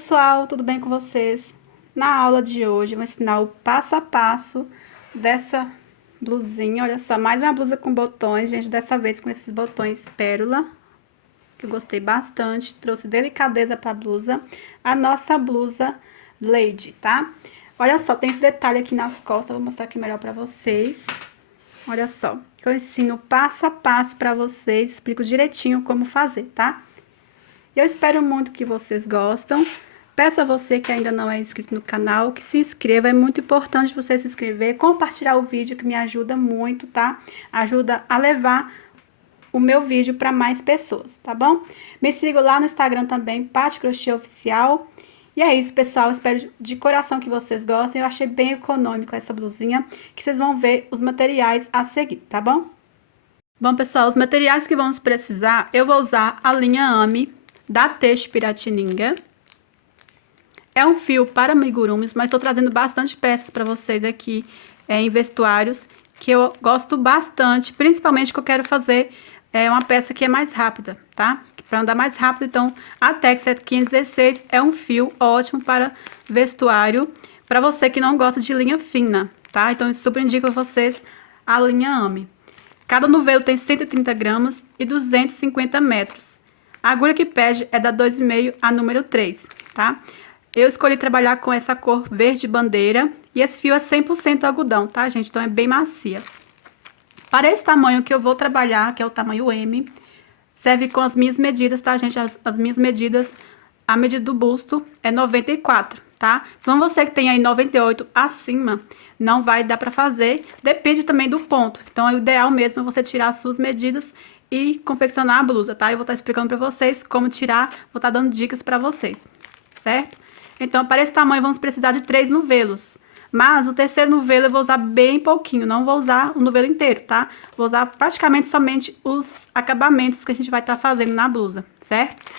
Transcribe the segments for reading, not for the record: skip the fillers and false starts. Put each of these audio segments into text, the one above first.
pessoal, tudo bem com vocês? Na aula de hoje eu vou ensinar o passo a passo dessa blusinha. Olha só, mais uma blusa com botões, gente, dessa vez com esses botões pérola, que eu gostei bastante, trouxe delicadeza pra blusa. A nossa blusa Lady, tá? Olha só, tem esse detalhe aqui nas costas, vou mostrar aqui melhor pra vocês. Olha só, que eu ensino passo a passo pra vocês, explico direitinho como fazer, tá? Eu espero muito que vocês gostem. Peço a você que ainda não é inscrito no canal, que se inscreva. É muito importante você se inscrever, compartilhar o vídeo, que me ajuda muito, tá? Ajuda a levar o meu vídeo para mais pessoas, tá bom? Me siga lá no Instagram também, Paty Crochê Oficial. E é isso, pessoal. Espero de coração que vocês gostem. Eu achei bem econômico essa blusinha, que vocês vão ver os materiais a seguir, tá bom? Bom, pessoal, os materiais que vamos precisar, eu vou usar a linha Ame da Têxtil Piratininga. É um fio para amigurumis, mas estou trazendo bastante peças para vocês aqui em vestuários, que eu gosto bastante, principalmente que eu quero fazer uma peça que é mais rápida, tá? Para andar mais rápido, então a Tex 7516 é um fio ótimo para vestuário, para você que não gosta de linha fina, tá? Então eu super indico a vocês a linha Ame. Cada novelo tem 130 gramas e 250 metros. A agulha que pede é da 2,5 a número 3, tá? Eu escolhi trabalhar com essa cor verde bandeira e esse fio é 100% algodão, tá, gente? Então é bem macia. Para esse tamanho que eu vou trabalhar, que é o tamanho M, serve com as minhas medidas, tá, gente? As minhas medidas, a medida do busto é 94, tá? Então você que tem aí 98 acima, não vai dar pra fazer, depende também do ponto. Então é o ideal mesmo você tirar as suas medidas e confeccionar a blusa, tá? Eu vou estar explicando pra vocês como tirar, vou estar dando dicas pra vocês, certo? Então, para esse tamanho, vamos precisar de 3 novelos. Mas o terceiro novelo eu vou usar bem pouquinho, não vou usar o novelo inteiro, tá? Vou usar praticamente somente os acabamentos que a gente vai estar fazendo na blusa, certo?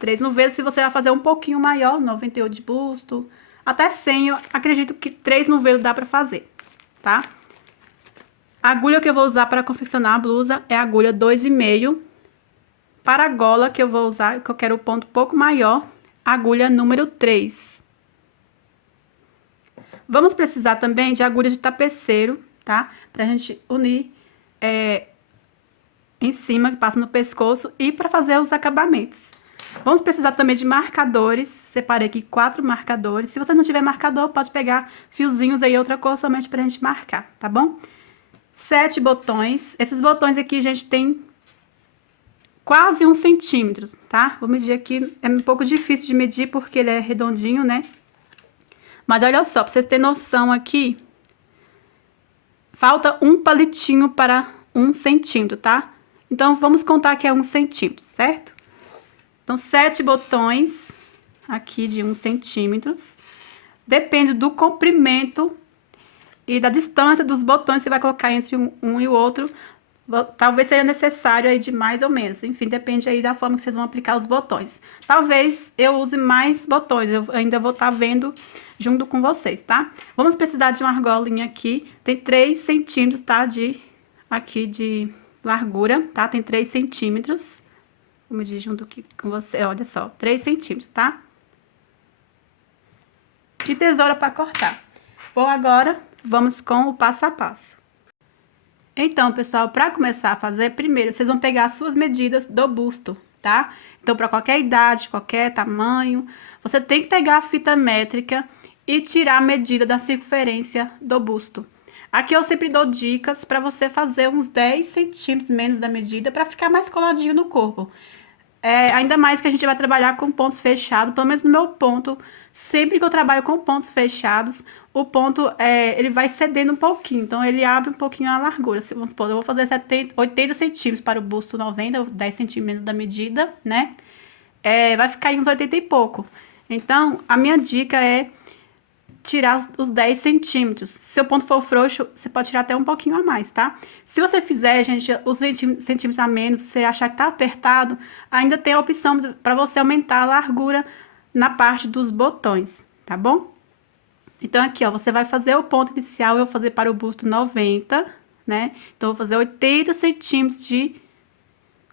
3 novelos, se você vai fazer um pouquinho maior, 98 de busto, até 100, eu acredito que 3 novelos dá pra fazer, tá? A agulha que eu vou usar para confeccionar a blusa é a agulha 2,5. Para a gola que eu vou usar, que eu quero o ponto um pouco maior, agulha número 3. Vamos precisar também de agulha de tapeceiro, tá? Pra gente unir em cima, que passa no pescoço, e para fazer os acabamentos. Vamos precisar também de marcadores. Separei aqui 4 marcadores. Se você não tiver marcador, pode pegar fiozinhos aí, outra cor, somente pra gente marcar, tá bom? 7 botões. Esses botões aqui, gente, tem quase 1 centímetro, tá? Vou medir aqui, é um pouco difícil de medir porque ele é redondinho, né? Mas olha só, pra vocês terem noção aqui, falta um palitinho para 1 centímetro, tá? Então, vamos contar que é 1 centímetro, certo? Então, 7 botões aqui de 1 centímetro. Depende do comprimento e da distância dos botões que você vai colocar entre um e o outro. Talvez seja necessário aí de mais ou menos. Enfim, depende aí da forma que vocês vão aplicar os botões. Talvez eu use mais botões. Eu ainda vou estar vendo junto com vocês, tá? Vamos precisar de uma argolinha aqui. Tem 3 centímetros, tá? Aqui de largura, tá? Tem 3 centímetros. Vou medir junto aqui com você. Olha só, 3 centímetros, tá? E tesoura para cortar. Bom, agora vamos com o passo a passo. Então, pessoal, para começar a fazer, primeiro, vocês vão pegar as suas medidas do busto, tá? Então, para qualquer idade, qualquer tamanho, você tem que pegar a fita métrica e tirar a medida da circunferência do busto. Aqui eu sempre dou dicas para você fazer uns 10 centímetros menos da medida para ficar mais coladinho no corpo. Ainda mais que a gente vai trabalhar com pontos fechados, pelo menos no meu ponto, sempre que eu trabalho com pontos fechados, o ponto, ele vai cedendo um pouquinho, então ele abre um pouquinho a largura. Vamos supor, eu vou fazer 80 centímetros para o busto 90, 10 centímetros da medida, né? Vai ficar em uns 80 e pouco. Então, a minha dica é tirar os 10 centímetros. Se seu ponto for frouxo, você pode tirar até um pouquinho a mais, tá? Se você fizer, gente, os 20 centímetros a menos, se você achar que tá apertado, ainda tem a opção para você aumentar a largura na parte dos botões, tá bom? Então, aqui, ó, você vai fazer o ponto inicial, eu vou fazer para o busto 90, né? Então, eu vou fazer 80 centímetros de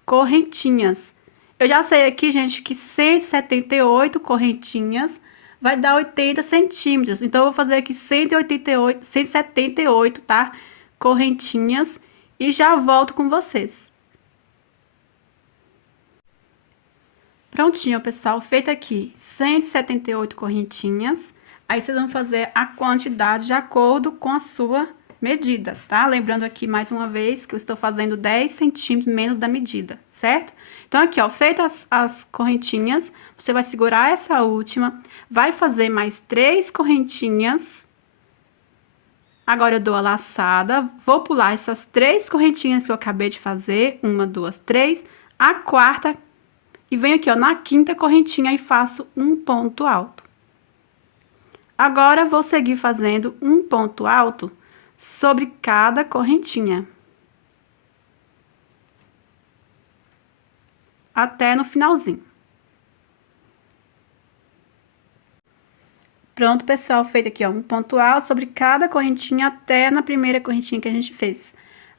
correntinhas. Eu já sei aqui, gente, que 178 correntinhas vai dar 80 centímetros. Então, eu vou fazer aqui 178, tá? Correntinhas e já volto com vocês. Prontinho, pessoal, feito aqui 178 correntinhas. Aí, vocês vão fazer a quantidade de acordo com a sua medida, tá? Lembrando aqui, mais uma vez, que eu estou fazendo 10 centímetros menos da medida, certo? Então, aqui, ó, feitas as correntinhas, você vai segurar essa última, vai fazer mais 3 correntinhas. Agora, eu dou a laçada, vou pular essas 3 correntinhas que eu acabei de fazer, 1, 2, 3, a quarta, e venho aqui, ó, na quinta correntinha e faço um ponto alto. Agora, vou seguir fazendo um ponto alto sobre cada correntinha. Até no finalzinho. Pronto, pessoal, feito aqui, ó, um ponto alto sobre cada correntinha até na primeira correntinha que a gente fez.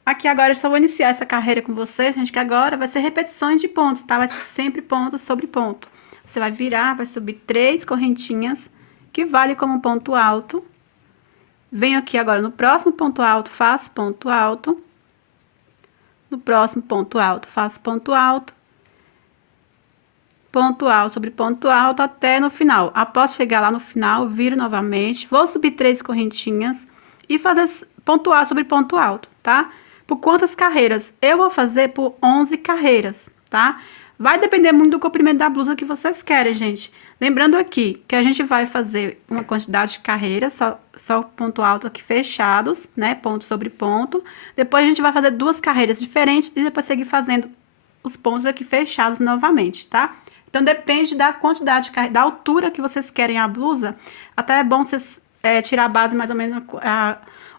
Aqui agora eu só vou iniciar essa carreira com vocês, gente, que agora vai ser repetições de pontos, tá? Vai ser sempre ponto sobre ponto. Você vai virar, vai subir 3 correntinhas, que vale como ponto alto. Venho aqui agora no próximo ponto alto, faço ponto alto. No próximo ponto alto, faço ponto alto. Ponto alto sobre ponto alto até no final. Após chegar lá no final, viro novamente, vou subir 3 correntinhas e fazer ponto alto sobre ponto alto, tá? Por quantas carreiras? Eu vou fazer por 11 carreiras, tá? Vai depender muito do comprimento da blusa que vocês querem, gente. Lembrando aqui que a gente vai fazer uma quantidade de carreiras, só ponto alto aqui fechados, né? Ponto sobre ponto. Depois a gente vai fazer 2 carreiras diferentes e depois seguir fazendo os pontos aqui fechados novamente, tá? Então, depende da quantidade, da altura que vocês querem a blusa. Até é bom vocês tirar a base mais ou menos,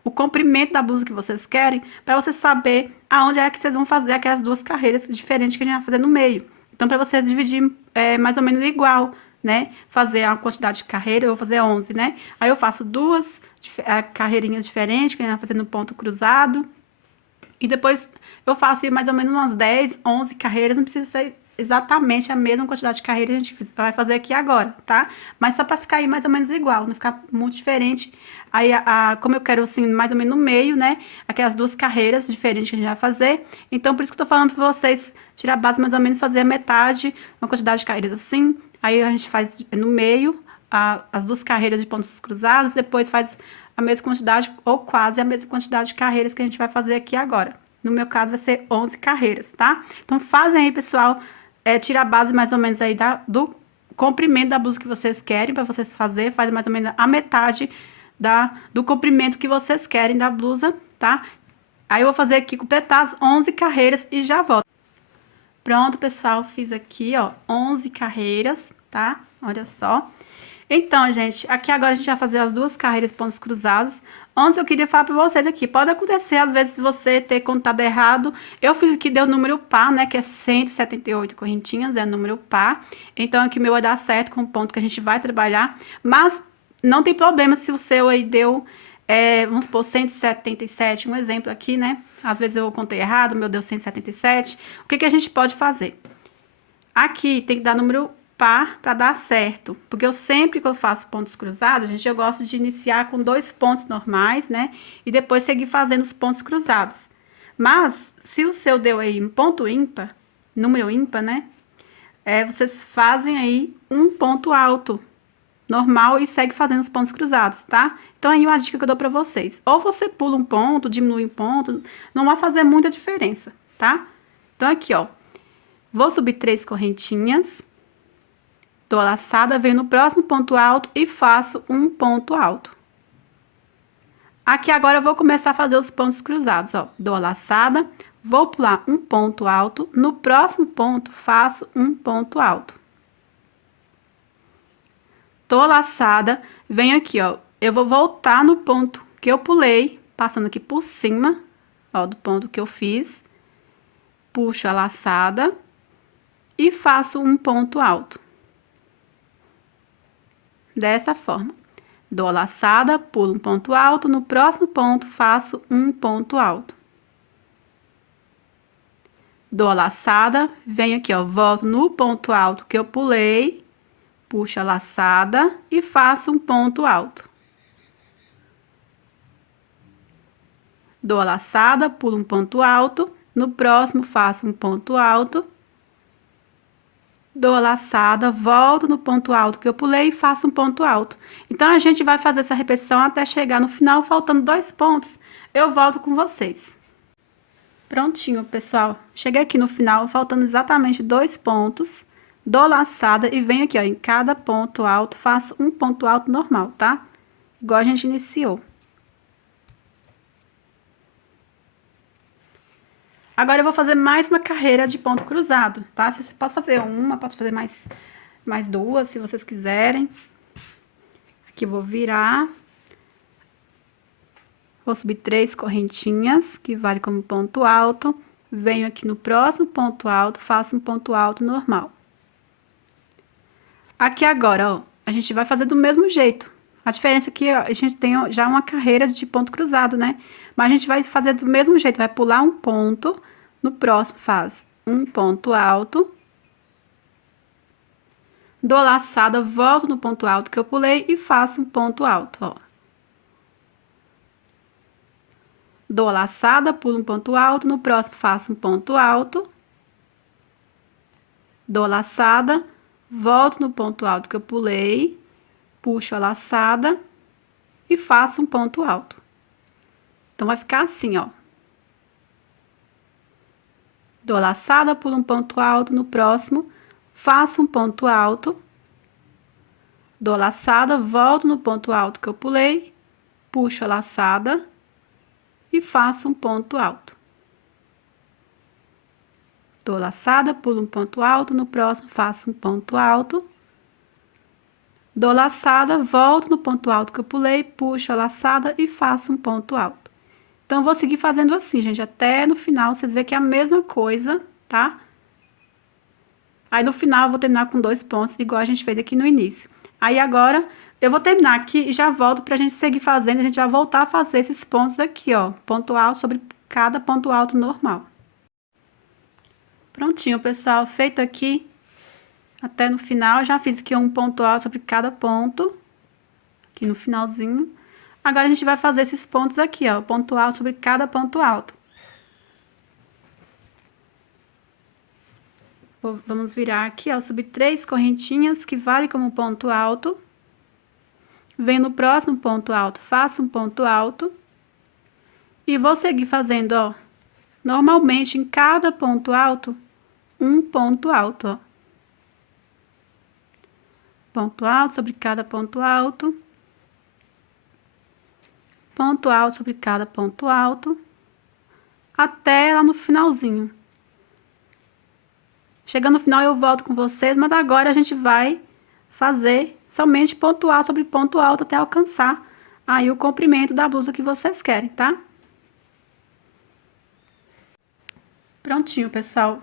o comprimento da blusa que vocês querem, para vocês saber aonde é que vocês vão fazer aquelas 2 carreiras diferentes que a gente vai fazer no meio. Então, para vocês dividir mais ou menos igual, né? Fazer a quantidade de carreira, eu vou fazer 11, né? Aí, eu faço 2 carreirinhas diferentes, que a gente vai fazer no ponto cruzado. E depois, eu faço mais ou menos umas 10, 11 carreiras, não precisa ser exatamente a mesma quantidade de carreira que a gente vai fazer aqui agora, tá? Mas só pra ficar aí mais ou menos igual, não ficar muito diferente. Aí, como eu quero, assim, mais ou menos no meio, né? Aquelas 2 carreiras diferentes que a gente vai fazer. Então, por isso que eu tô falando pra vocês tirar a base mais ou menos, fazer a metade, uma quantidade de carreiras assim. Aí, a gente faz no meio as 2 carreiras de pontos cruzados, depois faz a mesma quantidade, ou quase a mesma quantidade de carreiras que a gente vai fazer aqui agora. No meu caso, vai ser 11 carreiras, tá? Então, fazem aí, pessoal, tira a base mais ou menos aí do comprimento da blusa que vocês querem para vocês fazer, faz mais ou menos a metade do comprimento que vocês querem da blusa, tá? Aí eu vou fazer aqui, completar as 11 carreiras e já volto. Pronto, pessoal, fiz aqui, ó, 11 carreiras, tá? Olha só. Então, gente, aqui agora a gente vai fazer as 2 carreiras pontos cruzados. Antes eu queria falar pra vocês aqui, pode acontecer às vezes você ter contado errado. Eu fiz aqui, deu número par, né, que é 178 correntinhas, é número par. Então aqui o meu vai dar certo com o ponto que a gente vai trabalhar. Mas não tem problema se o seu aí deu, vamos supor, 177, um exemplo aqui, né. Às vezes eu contei errado, o meu deu 177. O que que a gente pode fazer? Aqui tem que dar número par para dar certo, porque eu sempre que eu faço pontos cruzados, gente, eu gosto de iniciar com 2 pontos normais, né, e depois seguir fazendo os pontos cruzados. Mas, se o seu deu aí um ponto ímpar, número ímpar, né, vocês fazem aí um ponto alto, normal, e segue fazendo os pontos cruzados, tá? Então, aí uma dica que eu dou pra vocês, ou você pula um ponto, diminui um ponto, não vai fazer muita diferença, tá? Então, aqui, ó, vou subir 3 correntinhas, dou a laçada, venho no próximo ponto alto e faço um ponto alto. Aqui agora eu vou começar a fazer os pontos cruzados, ó. Dou a laçada, vou pular um ponto alto, no próximo ponto faço um ponto alto. Tô a laçada, venho aqui, ó. Eu vou voltar no ponto que eu pulei, passando aqui por cima, ó, do ponto que eu fiz. Puxo a laçada e faço um ponto alto. Dessa forma, dou a laçada, pulo um ponto alto, no próximo ponto faço um ponto alto. dou a laçada, venho aqui, ó, volto no ponto alto que eu pulei, puxo a laçada e faço um ponto alto. Dou a laçada, pulo um ponto alto, no próximo faço um ponto alto, dou a laçada, volto no ponto alto que eu pulei e faço um ponto alto. Então, a gente vai fazer essa repetição até chegar no final, faltando 2 pontos, eu volto com vocês. Prontinho, pessoal. Cheguei aqui no final, faltando exatamente 2 pontos, dou laçada e venho aqui, ó, em cada ponto alto, faço um ponto alto normal, tá? Igual a gente iniciou. Agora, eu vou fazer mais uma carreira de ponto cruzado, tá? Vocês podem fazer uma, pode fazer mais 2, se vocês quiserem. Aqui eu vou virar. Vou subir 3 correntinhas, que vale como ponto alto. Venho aqui no próximo ponto alto, faço um ponto alto normal. Aqui agora, ó, a gente vai fazer do mesmo jeito. A diferença é que a gente tem já uma carreira de ponto cruzado, né? Mas a gente vai fazer do mesmo jeito, vai pular um ponto, no próximo faz um ponto alto, dou laçada, volto no ponto alto que eu pulei e faço um ponto alto, ó. Dou laçada, pulo um ponto alto, no próximo faço um ponto alto, dou laçada, volto no ponto alto que eu pulei, puxo a laçada e faço um ponto alto. Então, vai ficar assim, ó. Dou laçada, pulo um ponto alto, no próximo, faço um ponto alto, dou laçada, volto no ponto alto que eu pulei, puxo a laçada e faço um ponto alto. Dou laçada, pulo um ponto alto, no próximo faço um ponto alto, dou laçada, volto no ponto alto que eu pulei, puxo a laçada e faço um ponto alto. Então, vou seguir fazendo assim, gente, até no final, vocês verem que é a mesma coisa, tá? Aí, no final, eu vou terminar com 2 pontos, igual a gente fez aqui no início. Aí, agora, eu vou terminar aqui e já volto pra gente seguir fazendo, a gente vai voltar a fazer esses pontos aqui, ó, ponto alto sobre cada ponto alto normal. Prontinho, pessoal, feito aqui, até no final, já fiz aqui um ponto alto sobre cada ponto, aqui no finalzinho. Agora, a gente vai fazer esses pontos aqui, ó, ponto alto sobre cada ponto alto. Vamos virar aqui, ó, subir 3 correntinhas, que vale como ponto alto. Venho no próximo ponto alto, faço um ponto alto. E vou seguir fazendo, ó, normalmente, em cada ponto alto, um ponto alto, ó. Ponto alto sobre cada ponto alto. Ponto alto sobre cada ponto alto, até lá no finalzinho. Chegando no final eu volto com vocês, mas agora a gente vai fazer somente ponto alto sobre ponto alto até alcançar aí o comprimento da blusa que vocês querem, tá? Prontinho, pessoal.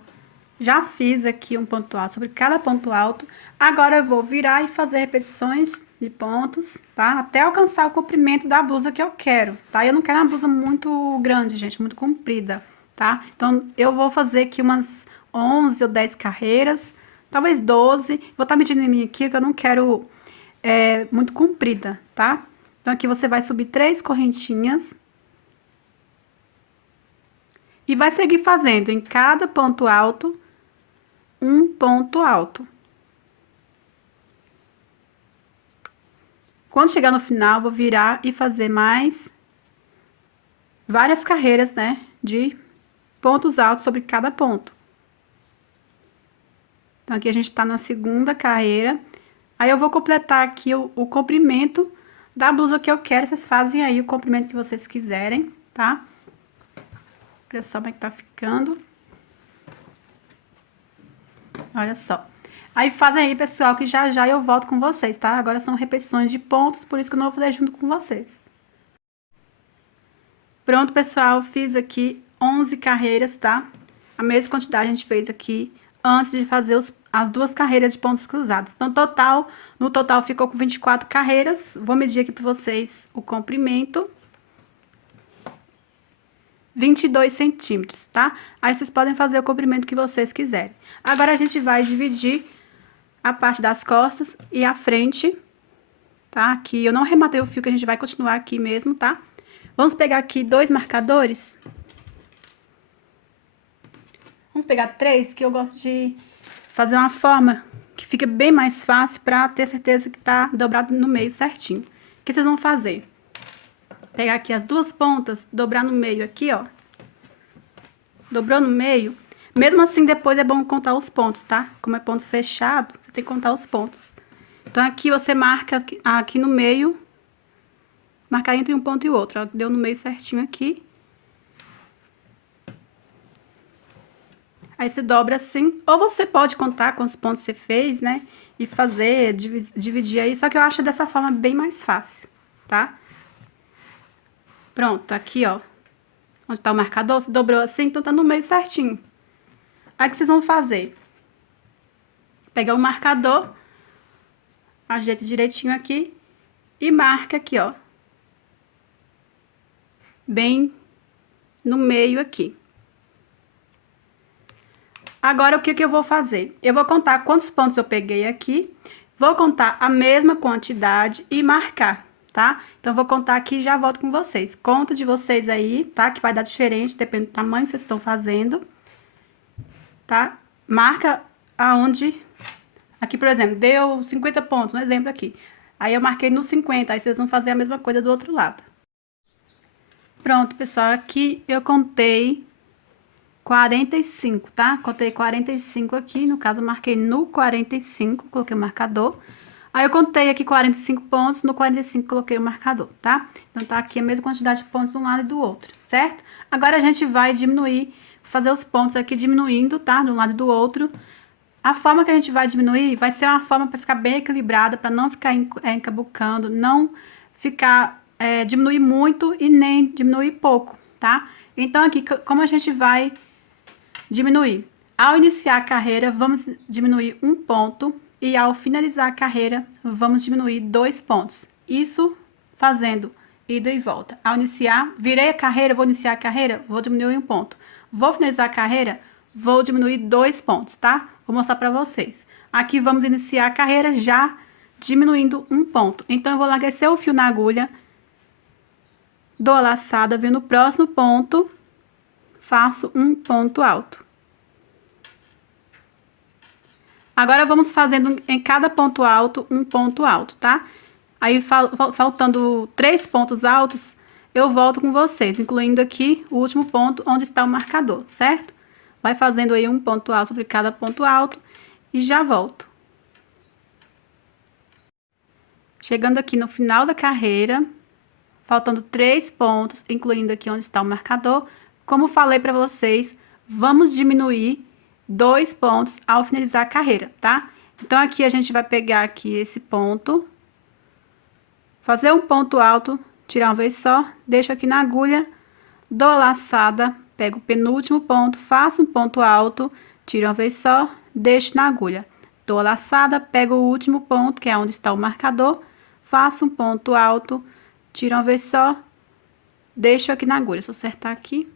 Já fiz aqui um ponto alto sobre cada ponto alto. Agora eu vou virar e fazer repetições de pontos, tá? Até alcançar o comprimento da blusa que eu quero, tá? Eu não quero uma blusa muito grande, gente, muito comprida, tá? Então, eu vou fazer aqui umas 11 ou 10 carreiras, talvez 12. Vou estar medindo em mim aqui, que eu não quero muito comprida, tá? Então, aqui você vai subir 3 correntinhas. E vai seguir fazendo em cada ponto alto, um ponto alto. Quando chegar no final, vou virar e fazer mais várias carreiras, né, de pontos altos sobre cada ponto. Então, aqui a gente tá na segunda carreira. Aí, eu vou completar aqui o comprimento da blusa que eu quero. Vocês fazem aí o comprimento que vocês quiserem, tá? Olha só como é que tá ficando. Olha só. Aí, fazem aí, pessoal, que já já eu volto com vocês, tá? Agora são repetições de pontos, por isso que eu não vou fazer junto com vocês. Pronto, pessoal, fiz aqui 11 carreiras, tá? A mesma quantidade a gente fez aqui antes de fazer as 2 carreiras de pontos cruzados. Então, no total ficou com 24 carreiras. Vou medir aqui pra vocês o comprimento. 22 centímetros, tá? Aí vocês podem fazer o comprimento que vocês quiserem. Agora a gente vai dividir a parte das costas e a frente, tá? Aqui eu não rematei o fio, que a gente vai continuar aqui mesmo, tá? Vamos pegar aqui 2 marcadores. Vamos pegar 3, que eu gosto de fazer uma forma que fica bem mais fácil pra ter certeza que tá dobrado no meio certinho. O que vocês vão fazer? Pegar aqui as 2 pontas, dobrar no meio aqui, ó. Dobrou no meio. Mesmo assim, depois é bom contar os pontos, tá? Como é ponto fechado, você tem que contar os pontos. Então, aqui você marca aqui no meio, marcar entre um ponto e o outro, ó. Deu no meio certinho aqui. Aí você dobra assim, ou você pode contar quantos pontos você fez, né? E fazer, dividir aí, só que eu acho dessa forma bem mais fácil, tá? Pronto, aqui, ó. Onde tá o marcador, você dobrou assim, então tá no meio certinho. Aí o que vocês vão fazer? Pegar o marcador, ajeita direitinho aqui e marca aqui, ó. Bem no meio aqui. Agora, o que que eu vou fazer? Eu vou contar quantos pontos eu peguei aqui, vou contar a mesma quantidade e marcar, tá? Então, eu vou contar aqui e já volto com vocês. Conta de vocês aí, tá? Que vai dar diferente, depende do tamanho que vocês estão fazendo, tá? Marca aonde... Aqui, por exemplo, deu 50 pontos, um exemplo aqui. Aí, eu marquei no 50, aí vocês vão fazer a mesma coisa do outro lado. Pronto, pessoal, aqui eu contei 45, tá? Contei 45 aqui, no caso, eu marquei no 45, coloquei o marcador. Aí, eu contei aqui 45 pontos, no 45 coloquei o marcador, tá? Então, tá aqui a mesma quantidade de pontos de um lado e do outro, certo? Agora, a gente vai diminuir, fazer os pontos aqui diminuindo, tá? De um lado e do outro. A forma que a gente vai diminuir vai ser uma forma para ficar bem equilibrada, para não ficar encabucando, não ficar, diminuir muito e nem diminuir pouco, tá? Então, aqui, como a gente vai diminuir? Ao iniciar a carreira, vamos diminuir 1 ponto e ao finalizar a carreira, vamos diminuir 2 pontos. Isso fazendo ida e volta. Ao iniciar, virei a carreira, vou iniciar a carreira, vou diminuir 1 ponto. Vou finalizar a carreira, vou diminuir 2 pontos, tá? Vou mostrar pra vocês. Aqui vamos iniciar a carreira já diminuindo 1 ponto. Então, eu vou largar o fio na agulha, dou a laçada, venho no próximo ponto, faço um ponto alto. Agora, vamos fazendo em cada ponto alto, um ponto alto, tá? Aí, faltando 3 pontos altos, eu volto com vocês, incluindo aqui o último ponto onde está o marcador, certo? Vai fazendo aí um ponto alto sobre cada ponto alto e já volto. Chegando aqui no final da carreira, faltando 3 pontos, incluindo aqui onde está o marcador. Como falei para vocês, vamos diminuir 2 pontos ao finalizar a carreira, tá? Então, aqui a gente vai pegar aqui esse ponto, fazer um ponto alto, tirar uma vez só, deixo aqui na agulha, dou a laçada, pego o penúltimo ponto, faço um ponto alto, tiro uma vez só, deixo na agulha. Dou a laçada, pego o último ponto, que é onde está o marcador, faço um ponto alto, tiro uma vez só, deixo aqui na agulha. Se eu acertar aqui.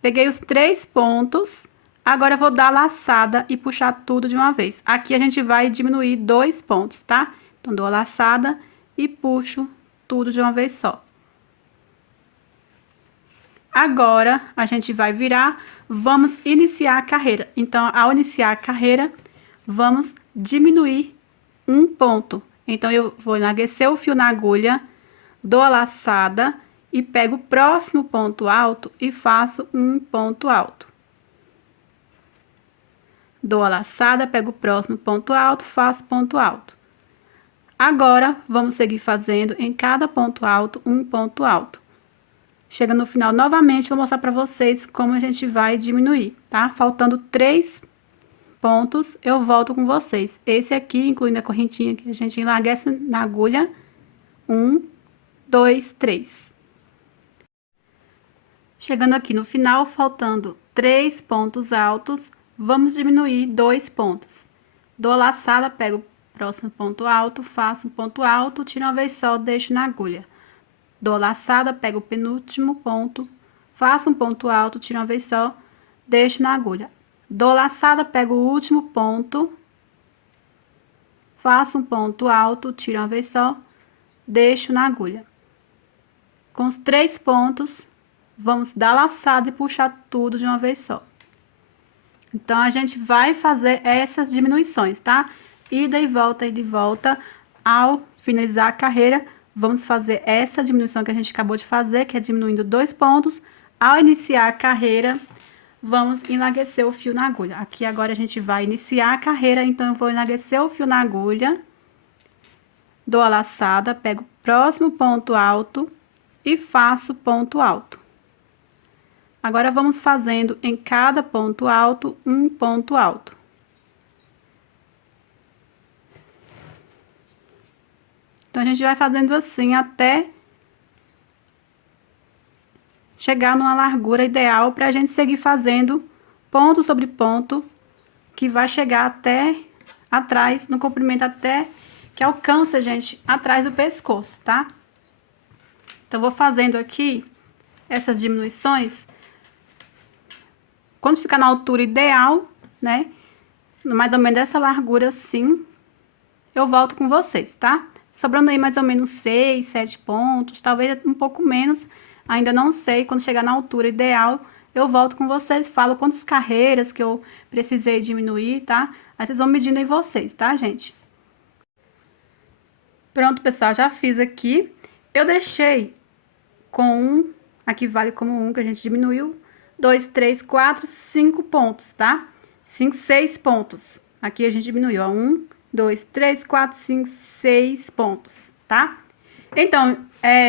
Peguei os 3 pontos, agora eu vou dar a laçada e puxar tudo de uma vez. Aqui a gente vai diminuir 2 pontos, tá? Então, dou a laçada e puxo tudo de uma vez só. Agora, a gente vai virar, vamos iniciar a carreira. Então, ao iniciar a carreira, vamos diminuir 1 ponto. Então, eu vou enlarguecer o fio na agulha, dou a laçada e pego o próximo ponto alto e faço um ponto alto. Dou a laçada, pego o próximo ponto alto, faço ponto alto. Agora, vamos seguir fazendo em cada ponto alto, um ponto alto. Chega no final, novamente, vou mostrar pra vocês como a gente vai diminuir, tá? Faltando 3 pontos, eu volto com vocês. Esse aqui, incluindo a correntinha que a gente enlarguece na agulha. 1, 2, 3. Chegando aqui no final, faltando 3 pontos altos, vamos diminuir 2 pontos. Dou a laçada, pego o próximo ponto alto, faço um ponto alto, tiro uma vez só, deixo na agulha. Dou a laçada, pego o penúltimo ponto, faço um ponto alto, tiro uma vez só, deixo na agulha. Dou a laçada, pego o último ponto, faço um ponto alto, tiro uma vez só, deixo na agulha. Com os 3 pontos, vamos dar laçada e puxar tudo de uma vez só. Então, a gente vai fazer essas diminuições, tá? Ida e volta, ao finalizar a carreira, vamos fazer essa diminuição que a gente acabou de fazer, que é diminuindo 2 pontos. Ao iniciar a carreira, vamos enlaguecer o fio na agulha. Aqui agora a gente vai iniciar a carreira, então eu vou enlaguecer o fio na agulha, dou a laçada, pego o próximo ponto alto e faço ponto alto. Agora, vamos fazendo em cada ponto alto, um ponto alto. Então, a gente vai fazendo assim até chegar numa largura ideal para a gente seguir fazendo ponto sobre ponto, que vai chegar até atrás, no comprimento até que alcança, gente, atrás do pescoço, tá? Então, vou fazendo aqui essas diminuições. Quando ficar na altura ideal, né? Mais ou menos dessa largura assim, eu volto com vocês, tá? Sobrando aí mais ou menos 6, 7 pontos, talvez um pouco menos, ainda não sei. Quando chegar na altura ideal, eu volto com vocês, falo quantas carreiras que eu precisei diminuir, tá? Aí vocês vão medindo aí vocês, tá, gente? Pronto, pessoal, já fiz aqui. Eu deixei com aqui vale como que a gente diminuiu, 2, 3, 4, 5 pontos, tá? 5, 6 pontos. Aqui a gente diminuiu, ó, 1, 2, 3, 4, 5, 6 pontos, tá? Então,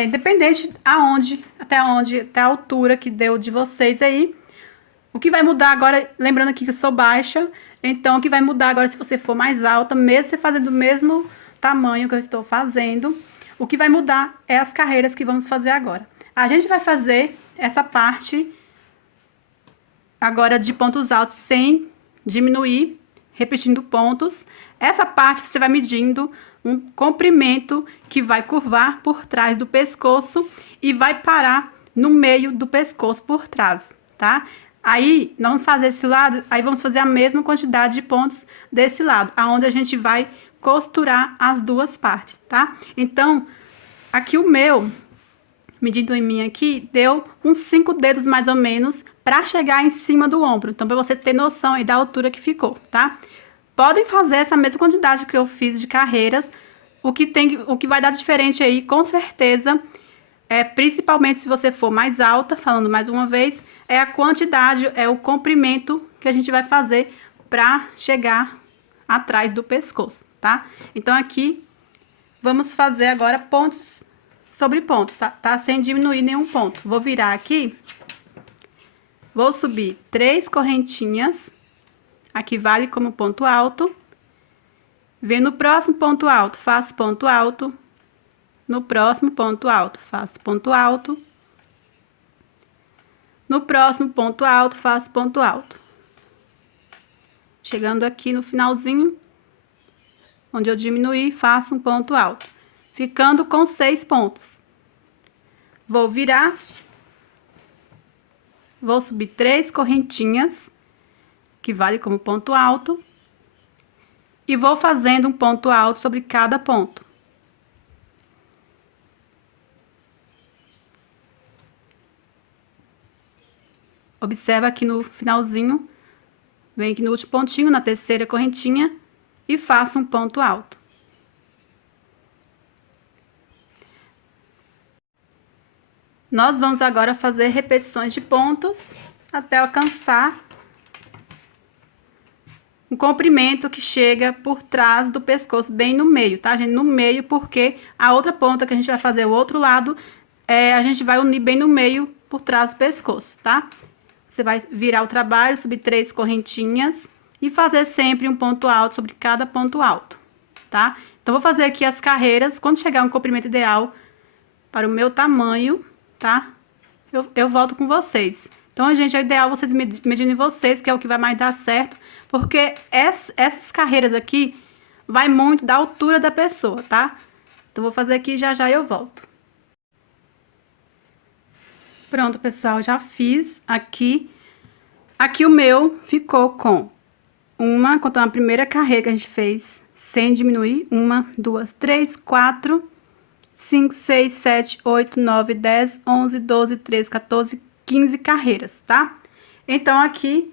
independente até a altura que deu de vocês aí, o que vai mudar agora, lembrando aqui que eu sou baixa, então o que vai mudar agora se você for mais alta, mesmo você fazendo o mesmo tamanho que eu estou fazendo, o que vai mudar é as carreiras que vamos fazer agora. A gente vai fazer essa parte agora de pontos altos sem diminuir, repetindo pontos. Essa parte você vai medindo um comprimento que vai curvar por trás do pescoço e vai parar no meio do pescoço por trás, tá? Aí, nós vamos fazer esse lado, aí vamos fazer a mesma quantidade de pontos desse lado, aonde a gente vai costurar as duas partes, tá? Então, aqui o meu, medindo em mim aqui, deu uns 5 dedos mais ou menos para chegar em cima do ombro. Então, para você ter noção aí da altura que ficou, tá? Podem fazer essa mesma quantidade que eu fiz de carreiras. O que vai dar diferente aí, com certeza, principalmente se você for mais alta, falando mais uma vez, é a quantidade, é o comprimento que a gente vai fazer para chegar atrás do pescoço, tá? Então, aqui, vamos fazer agora pontos sobre pontos, tá? Sem diminuir nenhum ponto. Vou virar aqui, vou subir 3 correntinhas, aqui vale como ponto alto. Vem no próximo ponto alto, faço ponto alto. No próximo ponto alto, faço ponto alto. No próximo ponto alto, faço ponto alto. Chegando aqui no finalzinho, onde eu diminuí, faço um ponto alto. Ficando com 6 pontos. Vou virar. Vou subir 3 correntinhas, que vale como ponto alto. E vou fazendo um ponto alto sobre cada ponto. Observa aqui no finalzinho, vem aqui no último pontinho, na terceira correntinha, e faço um ponto alto. Nós vamos agora fazer repetições de pontos até alcançar um comprimento que chega por trás do pescoço, bem no meio, tá, gente? No meio, porque a outra ponta que a gente vai fazer, o outro lado, a gente vai unir bem no meio, por trás do pescoço, tá? Você vai virar o trabalho, subir 3 correntinhas e fazer sempre um ponto alto sobre cada ponto alto, tá? Então, vou fazer aqui as carreiras. Quando chegar um comprimento ideal para o meu tamanho, tá? Eu volto com vocês. Então, gente, é ideal vocês medirem vocês, que é o que vai mais dar certo, porque essas carreiras aqui vai muito da altura da pessoa, tá? Então, vou fazer aqui já já eu volto. Pronto, pessoal, já fiz aqui. Aqui o meu ficou com contando a primeira carreira que a gente fez, sem diminuir, 1, 2, 3, 4, 5, 6, 7, 8, 9, 10, 11, 12, 13, 14, 15 carreiras, tá? Então, aqui,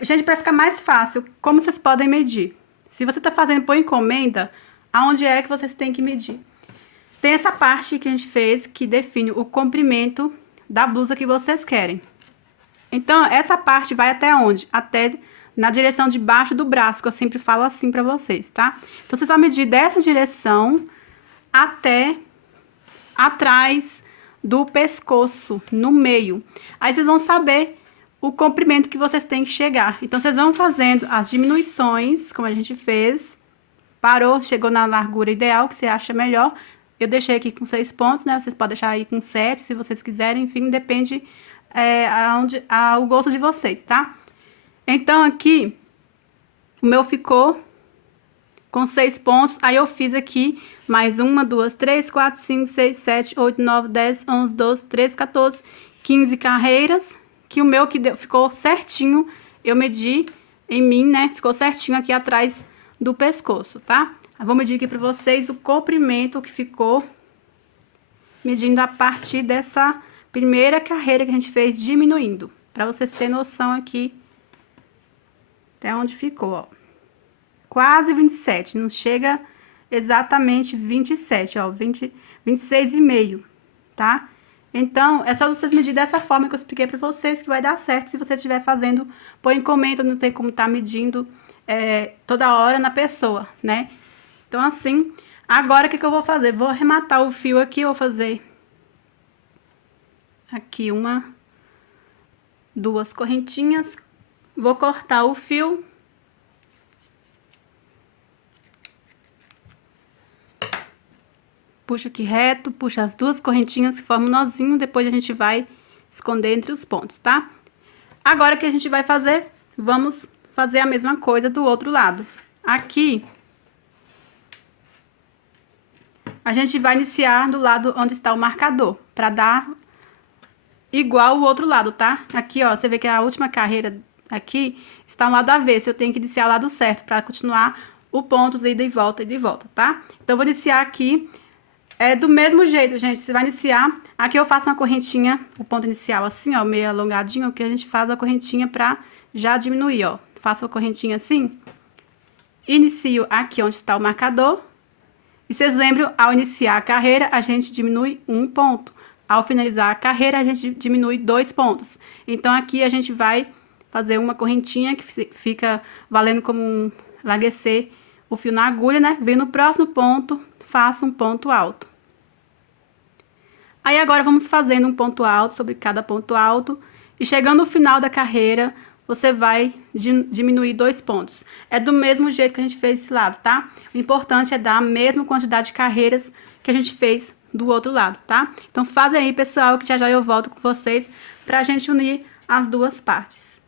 gente, para ficar mais fácil, como vocês podem medir? Se você tá fazendo por encomenda, aonde é que vocês têm que medir? Tem essa parte que a gente fez, que define o comprimento da blusa que vocês querem. Então, essa parte vai até onde? Até na direção de baixo do braço, que eu sempre falo assim pra vocês, tá? Então, vocês vão medir dessa direção até atrás do pescoço, no meio. Aí, vocês vão saber o comprimento que vocês têm que chegar. Então, vocês vão fazendo as diminuições, como a gente fez. Parou, chegou na largura ideal, que você acha melhor. Eu deixei aqui com 6 pontos, né? Vocês podem deixar aí com 7, se vocês quiserem. Enfim, depende ao gosto de vocês, tá? Então, aqui, o meu ficou com 6 pontos. Aí, eu fiz aqui mais 1, 2, 3, 4, 5, 6, 7, 8, 9, 10, 11, 12, 13, 14, 15 carreiras. Que o meu ficou certinho, eu medi em mim, né? Ficou certinho aqui atrás do pescoço, tá? Eu vou medir aqui pra vocês o comprimento que ficou, medindo a partir dessa primeira carreira que a gente fez diminuindo, pra vocês terem noção aqui até onde ficou, ó. Quase 27, não chega exatamente 27, ó, 26,5, tá? Então, é só vocês medir dessa forma que eu expliquei pra vocês que vai dar certo se você estiver fazendo por encomenda, não tem como tá medindo toda hora na pessoa, né? Então, assim, agora o que eu vou fazer? Vou arrematar o fio aqui, vou fazer aqui 1, 2 correntinhas, vou cortar o fio. Puxa aqui reto, puxa as 2 correntinhas que formam um nozinho, depois a gente vai esconder entre os pontos, tá? Agora, o que a gente vai fazer? Vamos fazer a mesma coisa do outro lado. Aqui, a gente vai iniciar do lado onde está o marcador, pra dar igual o outro lado, tá? Aqui, ó, você vê que a última carreira aqui está no lado avesso, eu tenho que iniciar o lado certo pra continuar o ponto ida e volta, tá? Então, eu vou iniciar aqui do mesmo jeito, gente, você vai iniciar, aqui eu faço uma correntinha, o ponto inicial assim, ó, meio alongadinho, que a gente faz a correntinha pra já diminuir, ó. Faço a correntinha assim, inicio aqui onde está o marcador, e vocês lembram, ao iniciar a carreira, a gente diminui 1 ponto. Ao finalizar a carreira, a gente diminui 2 pontos. Então, aqui a gente vai fazer uma correntinha que fica valendo como larguecer o fio na agulha, né? Vem no próximo ponto, faço um ponto alto. Aí, agora, vamos fazendo um ponto alto sobre cada ponto alto. E chegando no final da carreira, você vai diminuir 2 pontos. É do mesmo jeito que a gente fez esse lado, tá? O importante é dar a mesma quantidade de carreiras que a gente fez do outro lado, tá? Então, fazem aí, pessoal, que já eu volto com vocês pra gente unir as duas partes.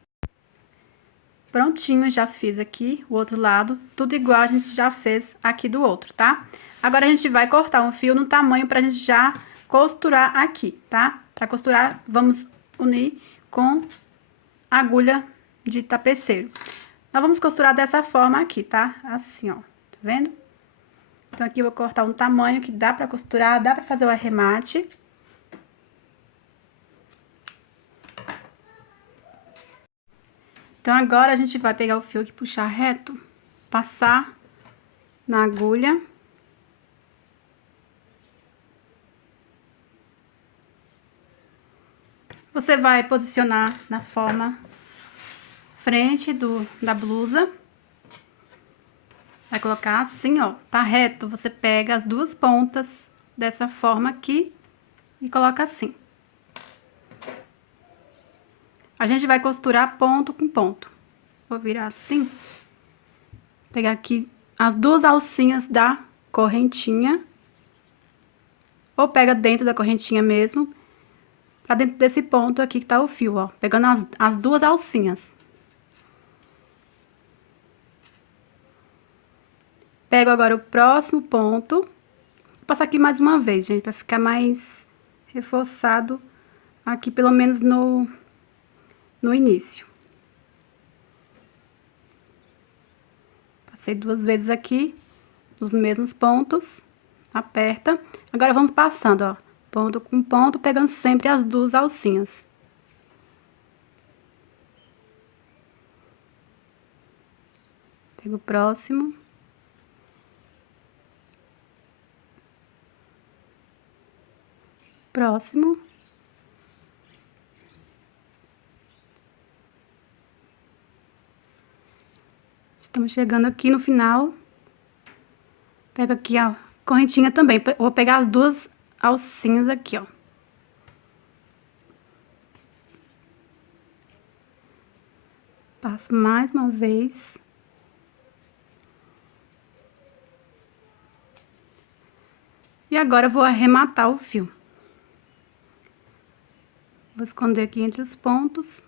Prontinho, já fiz aqui o outro lado, tudo igual a gente já fez aqui do outro, tá? Agora, a gente vai cortar um fio no tamanho pra gente já costurar aqui, tá? Pra costurar, vamos unir com agulha de tapeceiro. Nós vamos costurar dessa forma aqui, tá? Assim, ó, tá vendo? Então, aqui eu vou cortar um tamanho que dá pra costurar, dá pra fazer o arremate. Então, agora a gente vai pegar o fio aqui, puxar reto, passar na agulha. Você vai posicionar na forma frente da blusa. Vai colocar assim, ó, tá reto, você pega as 2 pontas dessa forma aqui e coloca assim. A gente vai costurar ponto com ponto. Vou virar assim. Pegar aqui as 2 alcinhas da correntinha. Ou pega dentro da correntinha mesmo. Pra dentro desse ponto aqui que tá o fio, ó. Pegando as 2 alcinhas. Pego agora o próximo ponto. Vou passar aqui mais uma vez, gente, pra ficar mais reforçado aqui pelo menos no início. Passei 2 vezes aqui, nos mesmos pontos, aperta. Agora, vamos passando, ó, ponto com ponto, pegando sempre as 2 alcinhas. Pego o próximo. Próximo. Estamos chegando aqui no final. Pega aqui a correntinha também. Vou pegar as 2 alcinhas aqui, ó. Passo mais uma vez. E agora eu vou arrematar o fio. Vou esconder aqui entre os pontos.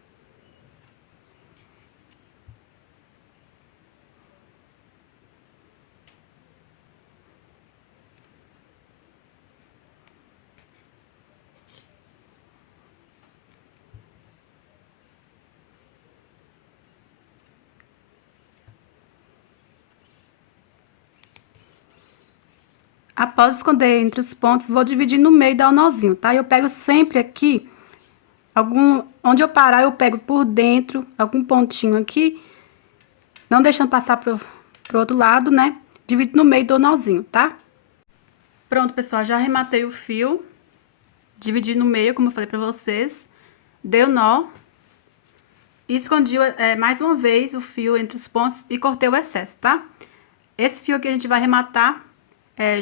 Após esconder entre os pontos, vou dividir no meio e dar o nozinho, tá? Eu pego sempre aqui, onde eu parar, eu pego por dentro, algum pontinho aqui, não deixando passar pro outro lado, né? Divido no meio e dou nozinho, tá? Pronto, pessoal, já arrematei o fio, dividi no meio, como eu falei pra vocês, dei o nó, e escondi mais uma vez o fio entre os pontos e cortei o excesso, tá? Esse fio aqui a gente vai arrematar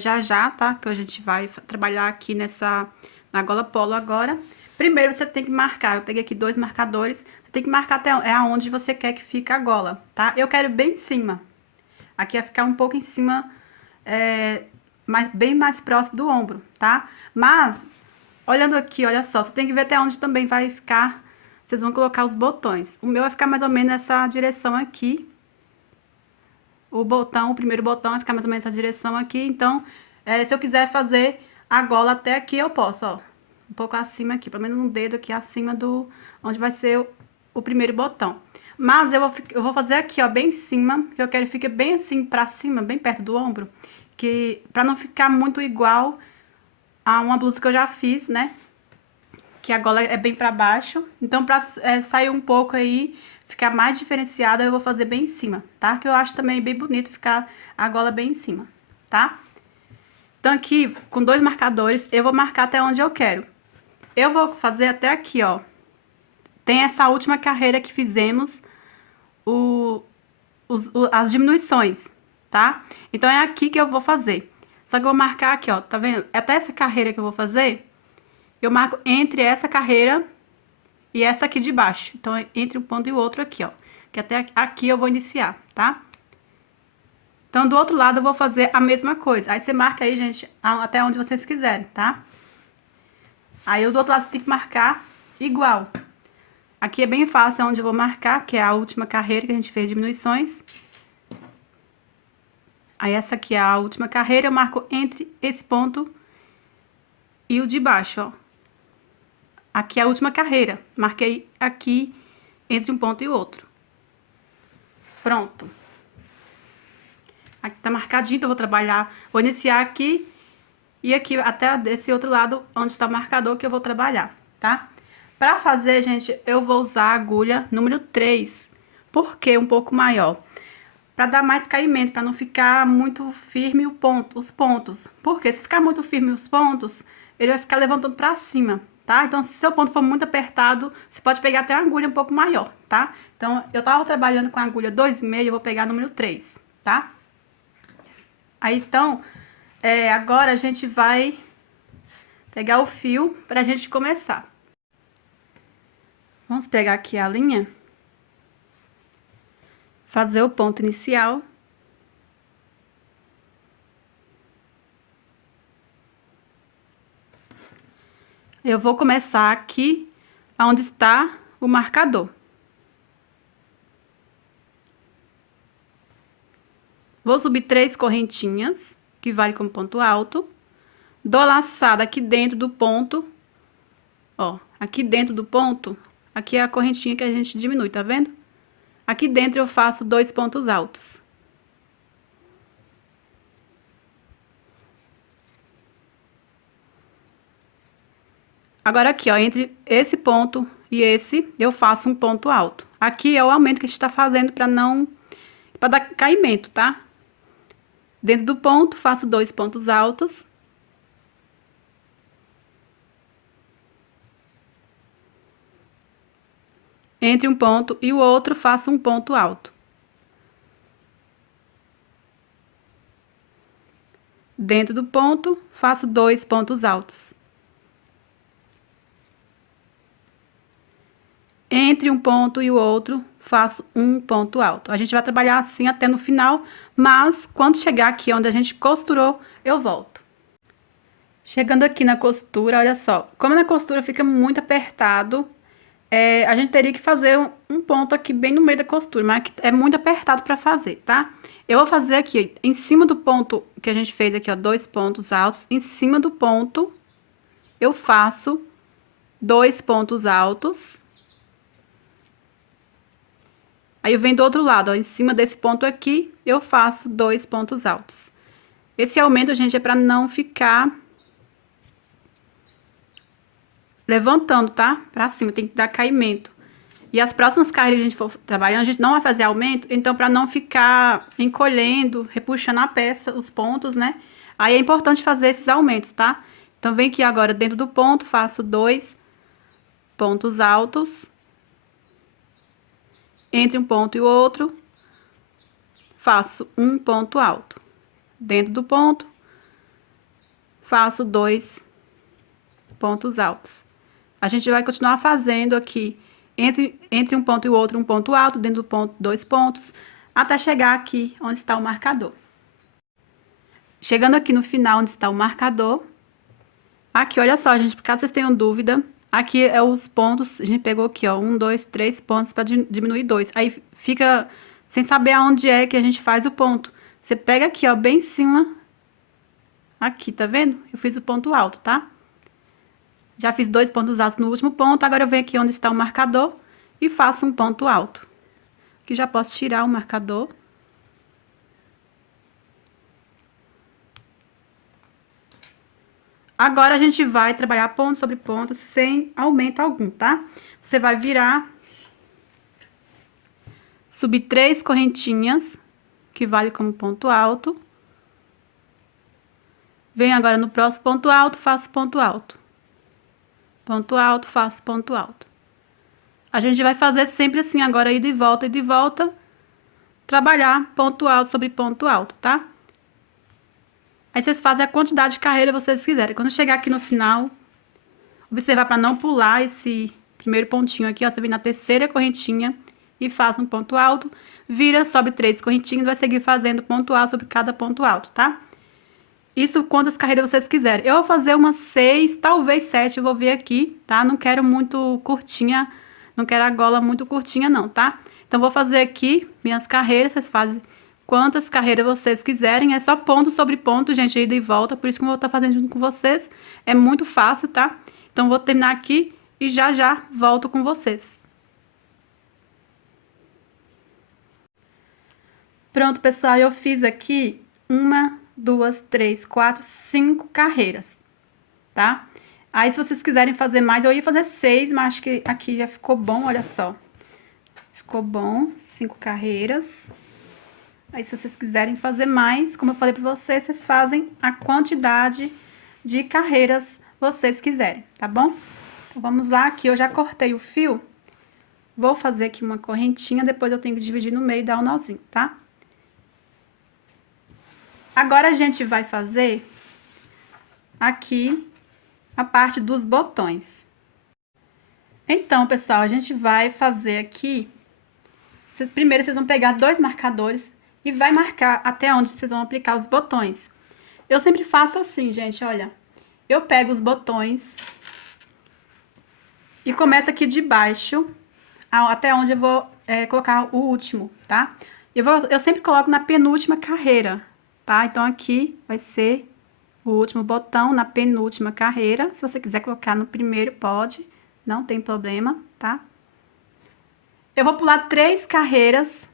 já, tá? Que a gente vai trabalhar aqui na gola polo agora. Primeiro, você tem que marcar, eu peguei aqui 2 marcadores, você tem que marcar até aonde você quer que fique a gola, tá? Eu quero bem em cima. Aqui vai ficar um pouco em cima, bem mais próximo do ombro, tá? Mas, olhando aqui, olha só, você tem que ver até onde também vai ficar, vocês vão colocar os botões. O meu vai ficar mais ou menos nessa direção aqui. O primeiro botão vai ficar mais ou menos nessa direção aqui, então, se eu quiser fazer a gola até aqui, eu posso, ó, um pouco acima aqui, pelo menos um dedo aqui acima onde vai ser o primeiro botão. Mas eu vou fazer aqui, ó, bem em cima, que eu quero que fique bem assim pra cima, bem perto do ombro, pra não ficar muito igual a uma blusa que eu já fiz, né? Que a gola é bem pra baixo, então pra sair um pouco aí, ficar mais diferenciada, eu vou fazer bem em cima, tá? Que eu acho também bem bonito ficar a gola bem em cima, tá? Então, aqui, com 2 marcadores, eu vou marcar até onde eu quero. Eu vou fazer até aqui, ó. Tem essa última carreira que fizemos, as diminuições, tá? Então, é aqui que eu vou fazer. Só que eu vou marcar aqui, ó, tá vendo? Até essa carreira que eu vou fazer, eu marco entre essa carreira e essa aqui de baixo. Então, entre um ponto e o outro aqui, ó. Que até aqui eu vou iniciar, tá? Então, do outro lado eu vou fazer a mesma coisa. Aí, você marca aí, gente, até onde vocês quiserem, tá? Aí, do outro lado você tem que marcar igual. Aqui é bem fácil, é onde eu vou marcar, que é a última carreira que a gente fez diminuições. Aí, essa aqui é a última carreira, eu marco entre esse ponto e o de baixo, ó. Aqui é a última carreira. Marquei aqui entre um ponto e o outro. Pronto. Aqui tá marcadinho, então eu vou trabalhar, vou iniciar aqui e aqui até desse outro lado onde está o marcador que eu vou trabalhar, tá? Pra fazer, gente, eu vou usar a agulha número 3, porque um pouco maior. Pra dar mais caimento, pra não ficar muito firme os pontos. Porque se ficar muito firme os pontos, ele vai ficar levantando pra cima, tá? Então, se seu ponto for muito apertado, você pode pegar até uma agulha um pouco maior, tá? Então, eu tava trabalhando com a agulha 2,5, eu vou pegar a número 3, tá? Aí, então, agora a gente vai pegar o fio pra gente começar. Vamos pegar aqui a linha, fazer o ponto inicial. Eu vou começar aqui, onde está o marcador. Vou subir 3 correntinhas, que vale como ponto alto. Dou laçada aqui dentro do ponto, ó, aqui dentro do ponto, aqui é a correntinha que a gente diminui, tá vendo? Aqui dentro eu faço 2 pontos altos. Agora aqui, ó, entre esse ponto e esse, eu faço um ponto alto. Aqui é o aumento que a gente tá fazendo para dar caimento, tá? Dentro do ponto, faço 2 pontos altos. Entre um ponto e o outro, faço um ponto alto. Dentro do ponto, faço 2 pontos altos. Entre um ponto e o outro, faço um ponto alto. A gente vai trabalhar assim até no final, mas quando chegar aqui onde a gente costurou, eu volto. Chegando aqui na costura, olha só, como na costura fica muito apertado, a gente teria que fazer um ponto aqui bem no meio da costura, mas é muito apertado para fazer, tá? Eu vou fazer aqui, em cima do ponto que a gente fez aqui, ó, 2 pontos altos, em cima do ponto, eu faço 2 pontos altos. Aí eu venho do outro lado, ó, em cima desse ponto aqui, eu faço 2 pontos altos. Esse aumento, gente, é para não ficar levantando, tá? Pra cima, tem que dar caimento. E as próximas carreiras que a gente for trabalhando, a gente não vai fazer aumento, então pra não ficar encolhendo, repuxando a peça, os pontos, né? Aí é importante fazer esses aumentos, tá? Então, vem aqui agora dentro do ponto, faço 2 pontos altos. Entre um ponto e o outro, faço um ponto alto. Dentro do ponto, faço 2 pontos altos. A gente vai continuar fazendo aqui, entre um ponto e o outro, um ponto alto, dentro do ponto, 2 pontos, até chegar aqui onde está o marcador. Chegando aqui no final, onde está o marcador, aqui, olha só, gente, por caso vocês tenham dúvida, aqui é os pontos, a gente pegou aqui, ó, 1, 2, 3 pontos para diminuir 2. Aí fica sem saber aonde é que a gente faz o ponto. Você pega aqui, ó, bem em cima, aqui, tá vendo? Eu fiz o ponto alto, tá? Já fiz 2 pontos altos no último ponto, agora eu venho aqui onde está o marcador e faço um ponto alto. Aqui já posso tirar o marcador. Agora a gente vai trabalhar ponto sobre ponto sem aumento algum, tá? Você vai virar, subir 3 correntinhas, que vale como ponto alto. Venho agora no próximo ponto alto, faço ponto alto. Ponto alto, faço ponto alto. A gente vai fazer sempre assim, agora ida e de volta, trabalhar ponto alto sobre ponto alto, tá? Aí vocês fazem a quantidade de carreira que vocês quiserem. Quando chegar aqui no final, observar para não pular esse primeiro pontinho aqui, ó, você vem na terceira correntinha e faz um ponto alto, vira, sobe 3 correntinhas, vai seguir fazendo ponto alto sobre cada ponto alto, tá? Isso quantas carreiras vocês quiserem. Eu vou fazer umas 6, talvez 7, eu vou ver aqui, tá? Não quero muito curtinha, não quero a gola muito curtinha não, tá? Então, vou fazer aqui minhas carreiras, vocês fazem quantas carreiras vocês quiserem. É só ponto sobre ponto, gente, ida e volta, por isso que eu vou estar fazendo junto com vocês. É muito fácil, tá? Então, vou terminar aqui e já já volto com vocês. Pronto, pessoal, eu fiz aqui 1, 2, 3, 4, 5 carreiras, tá? Aí, se vocês quiserem fazer mais, eu ia fazer 6, mas acho que aqui já ficou bom, olha só. Ficou bom, 5 carreiras. Aí, se vocês quiserem fazer mais, como eu falei pra vocês, vocês fazem a quantidade de carreiras vocês quiserem, tá bom? Então, vamos lá, aqui eu já cortei o fio. Vou fazer aqui uma correntinha, depois eu tenho que dividir no meio e dar um nozinho, tá? Agora, a gente vai fazer aqui a parte dos botões. Então, pessoal, a gente vai fazer aqui... Primeiro, vocês vão pegar 2 marcadores e vai marcar até onde vocês vão aplicar os botões. Eu sempre faço assim, gente, olha. Eu pego os botões e começo aqui de baixo, até onde eu vou colocar o último, tá? Eu sempre coloco na penúltima carreira, tá? Então, aqui vai ser o último botão na penúltima carreira. Se você quiser colocar no primeiro, pode, não tem problema, tá? Eu vou pular 3 carreiras,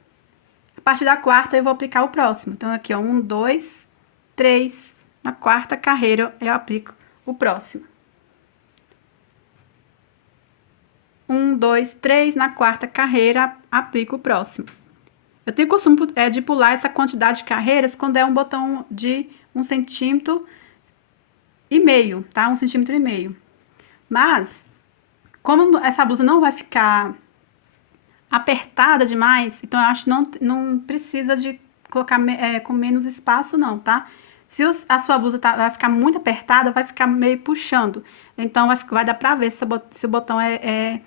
a partir da quarta eu vou aplicar o próximo. Então, aqui, ó, 1, 2, 3, na quarta carreira eu aplico o próximo. 1, 2, 3, na quarta carreira, aplico o próximo. Eu tenho o costume de pular essa quantidade de carreiras quando é um botão de 1,5 centímetro, tá? 1,5 centímetro. Mas, como essa blusa não vai ficar apertada demais, então eu acho que não precisa de colocar com menos espaço, não, tá? Se a sua blusa vai ficar muito apertada, vai ficar meio puxando. Então, vai dar pra ver se o botão é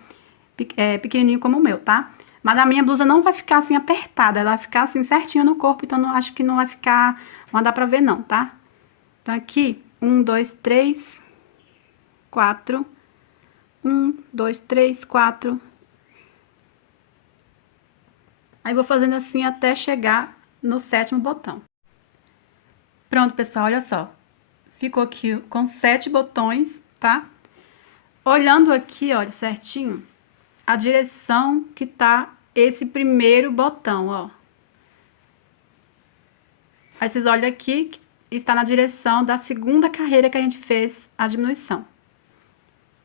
pequenininho como o meu, tá? Mas a minha blusa não vai ficar assim apertada, ela vai ficar assim certinho no corpo, então acho que não vai ficar, não dá pra ver não, tá? Então aqui, 1, 2, 3, 4, 1, 2, 3, 4. Aí vou fazendo assim até chegar no 7º botão. Pronto, pessoal, olha só. Ficou aqui com 7 botões, tá? Olhando aqui, olha, certinho, a direção que tá esse primeiro botão, ó. Aí vocês olham aqui, que está na direção da segunda carreira que a gente fez a diminuição.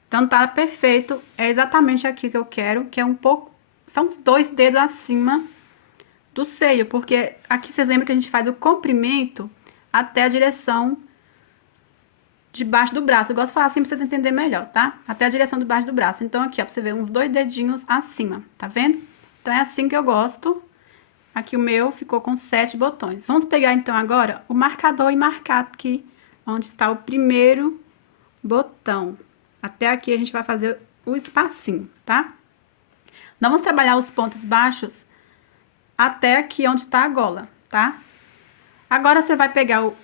Então, tá perfeito, é exatamente aqui que eu quero, que é um pouco, são os 2 dedos acima do seio, porque aqui vocês lembram que a gente faz o comprimento até a direção de baixo do braço. Eu gosto de falar assim pra vocês entenderem melhor, tá? Até a direção de baixo do braço. Então, aqui, ó, pra você ver uns 2 dedinhos acima, tá vendo? Então, é assim que eu gosto. Aqui o meu ficou com 7 botões. Vamos pegar, então, agora o marcador e marcar aqui onde está o primeiro botão. Até aqui a gente vai fazer o espacinho, tá? Nós vamos trabalhar os pontos baixos até aqui onde está a gola, tá? Agora, você vai pegar o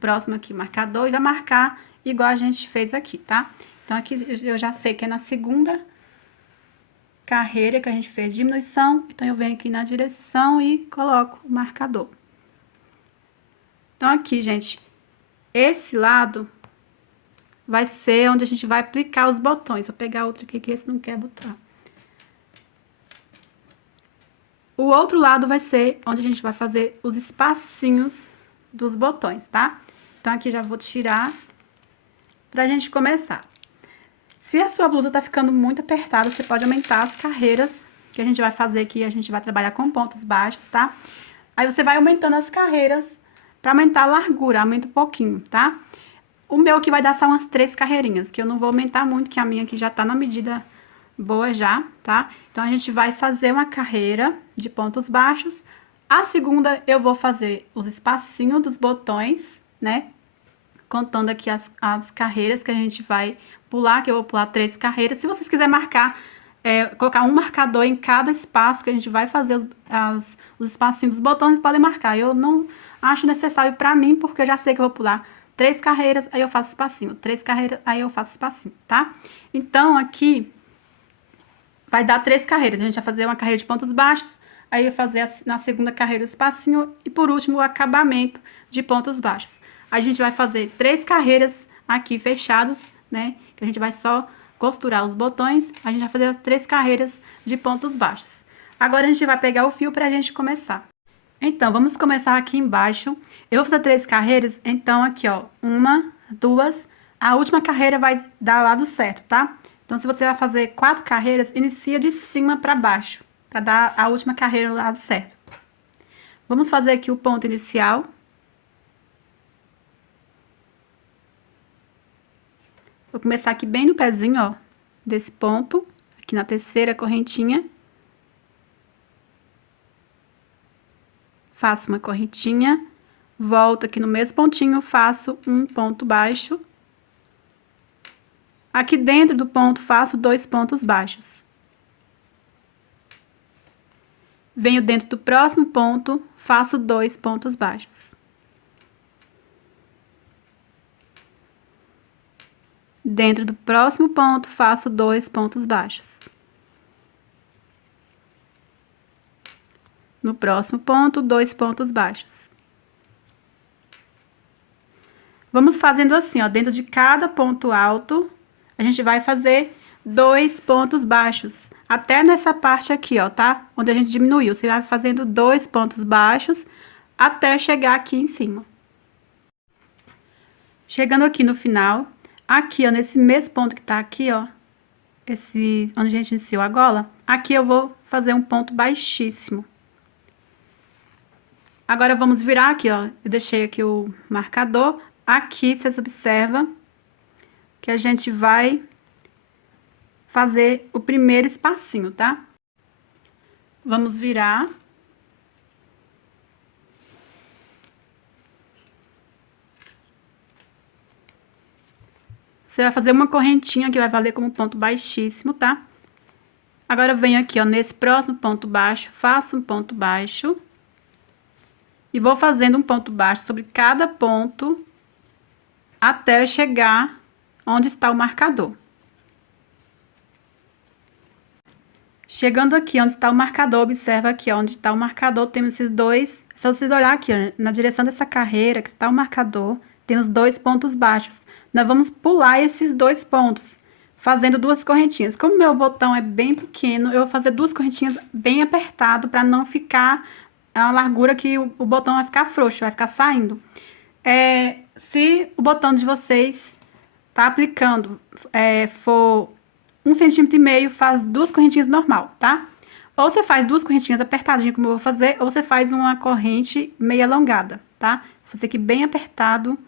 próximo aqui, marcador, e vai marcar igual a gente fez aqui, tá? Então, aqui eu já sei que é na segunda carreira que a gente fez diminuição, então eu venho aqui na direção e coloco o marcador. Então, aqui, gente, esse lado vai ser onde a gente vai aplicar os botões. Vou pegar outro aqui, que esse não quer botar. O outro lado vai ser onde a gente vai fazer os espacinhos dos botões, tá? Então, aqui já vou tirar pra gente começar. Se a sua blusa tá ficando muito apertada, você pode aumentar as carreiras que a gente vai fazer aqui. A gente vai trabalhar com pontos baixos, tá? Aí, você vai aumentando as carreiras pra aumentar a largura. Aumenta um pouquinho, tá? O meu aqui vai dar só umas 3 carreirinhas, que eu não vou aumentar muito, que a minha aqui já tá na medida boa já, tá? Então, a gente vai fazer uma carreira de pontos baixos. A segunda, eu vou fazer os espacinhos dos botões, né? Contando aqui as carreiras que a gente vai pular, que eu vou pular 3 carreiras. Se vocês quiserem marcar, colocar um marcador em cada espaço que a gente vai fazer os espacinhos dos botões, podem marcar. Eu não acho necessário pra mim, porque eu já sei que eu vou pular 3 carreiras, aí eu faço espacinho. 3 carreiras, aí eu faço espacinho, tá? Então, aqui vai dar 3 carreiras. A gente vai fazer uma carreira de pontos baixos, aí eu fazer na segunda carreira o espacinho e, por último, o acabamento de pontos baixos. A gente vai fazer 3 carreiras aqui fechados, né? Que a gente vai só costurar os botões. A gente vai fazer as 3 carreiras de pontos baixos. Agora, a gente vai pegar o fio pra gente começar. Então, vamos começar aqui embaixo. Eu vou fazer 3 carreiras, então aqui, ó, 1, 2, a última carreira vai dar lado certo, tá? Então, se você vai fazer 4 carreiras, inicia de cima pra baixo, pra dar a última carreira no lado certo. Vamos fazer aqui o ponto inicial. Vou começar aqui bem no pezinho, ó, desse ponto, aqui na terceira correntinha. Faço uma correntinha, volto aqui no mesmo pontinho, faço um ponto baixo. Aqui dentro do ponto, faço 2 pontos baixos. Venho dentro do próximo ponto, faço 2 pontos baixos. Dentro do próximo ponto, faço 2 pontos baixos. No próximo ponto, 2 pontos baixos. Vamos fazendo assim, ó, dentro de cada ponto alto, a gente vai fazer 2 pontos baixos. Até nessa parte aqui, ó, tá? Onde a gente diminuiu. Você vai fazendo 2 pontos baixos até chegar aqui em cima. Chegando aqui no final, aqui, ó, nesse mesmo ponto que tá aqui, ó, esse onde a gente iniciou a gola, aqui eu vou fazer um ponto baixíssimo. Agora, vamos virar aqui, ó. Eu deixei aqui o marcador. Aqui, vocês observam que a gente vai fazer o primeiro espacinho, tá? Vamos virar. Você vai fazer uma correntinha que vai valer como ponto baixíssimo, tá? Agora, eu venho aqui, ó, nesse próximo ponto baixo, faço um ponto baixo. E vou fazendo um ponto baixo sobre cada ponto até chegar onde está o marcador. Chegando aqui onde está o marcador, observa aqui, ó, onde está o marcador, temos esses dois. Se vocês olhar aqui, ó, na direção dessa carreira, que está o marcador, tem os 2 pontos baixos. Nós vamos pular esses 2 pontos, fazendo 2 correntinhas. Como o meu botão é bem pequeno, eu vou fazer 2 correntinhas bem apertado, para não ficar a largura que o botão vai ficar frouxo, vai ficar saindo. Se o botão de vocês tá aplicando, for 1,5 cm, faz 2 correntinhas normal, tá? Ou você faz 2 correntinhas apertadinhas, como eu vou fazer, ou você faz uma corrente meio alongada, tá? Vou fazer aqui bem apertado,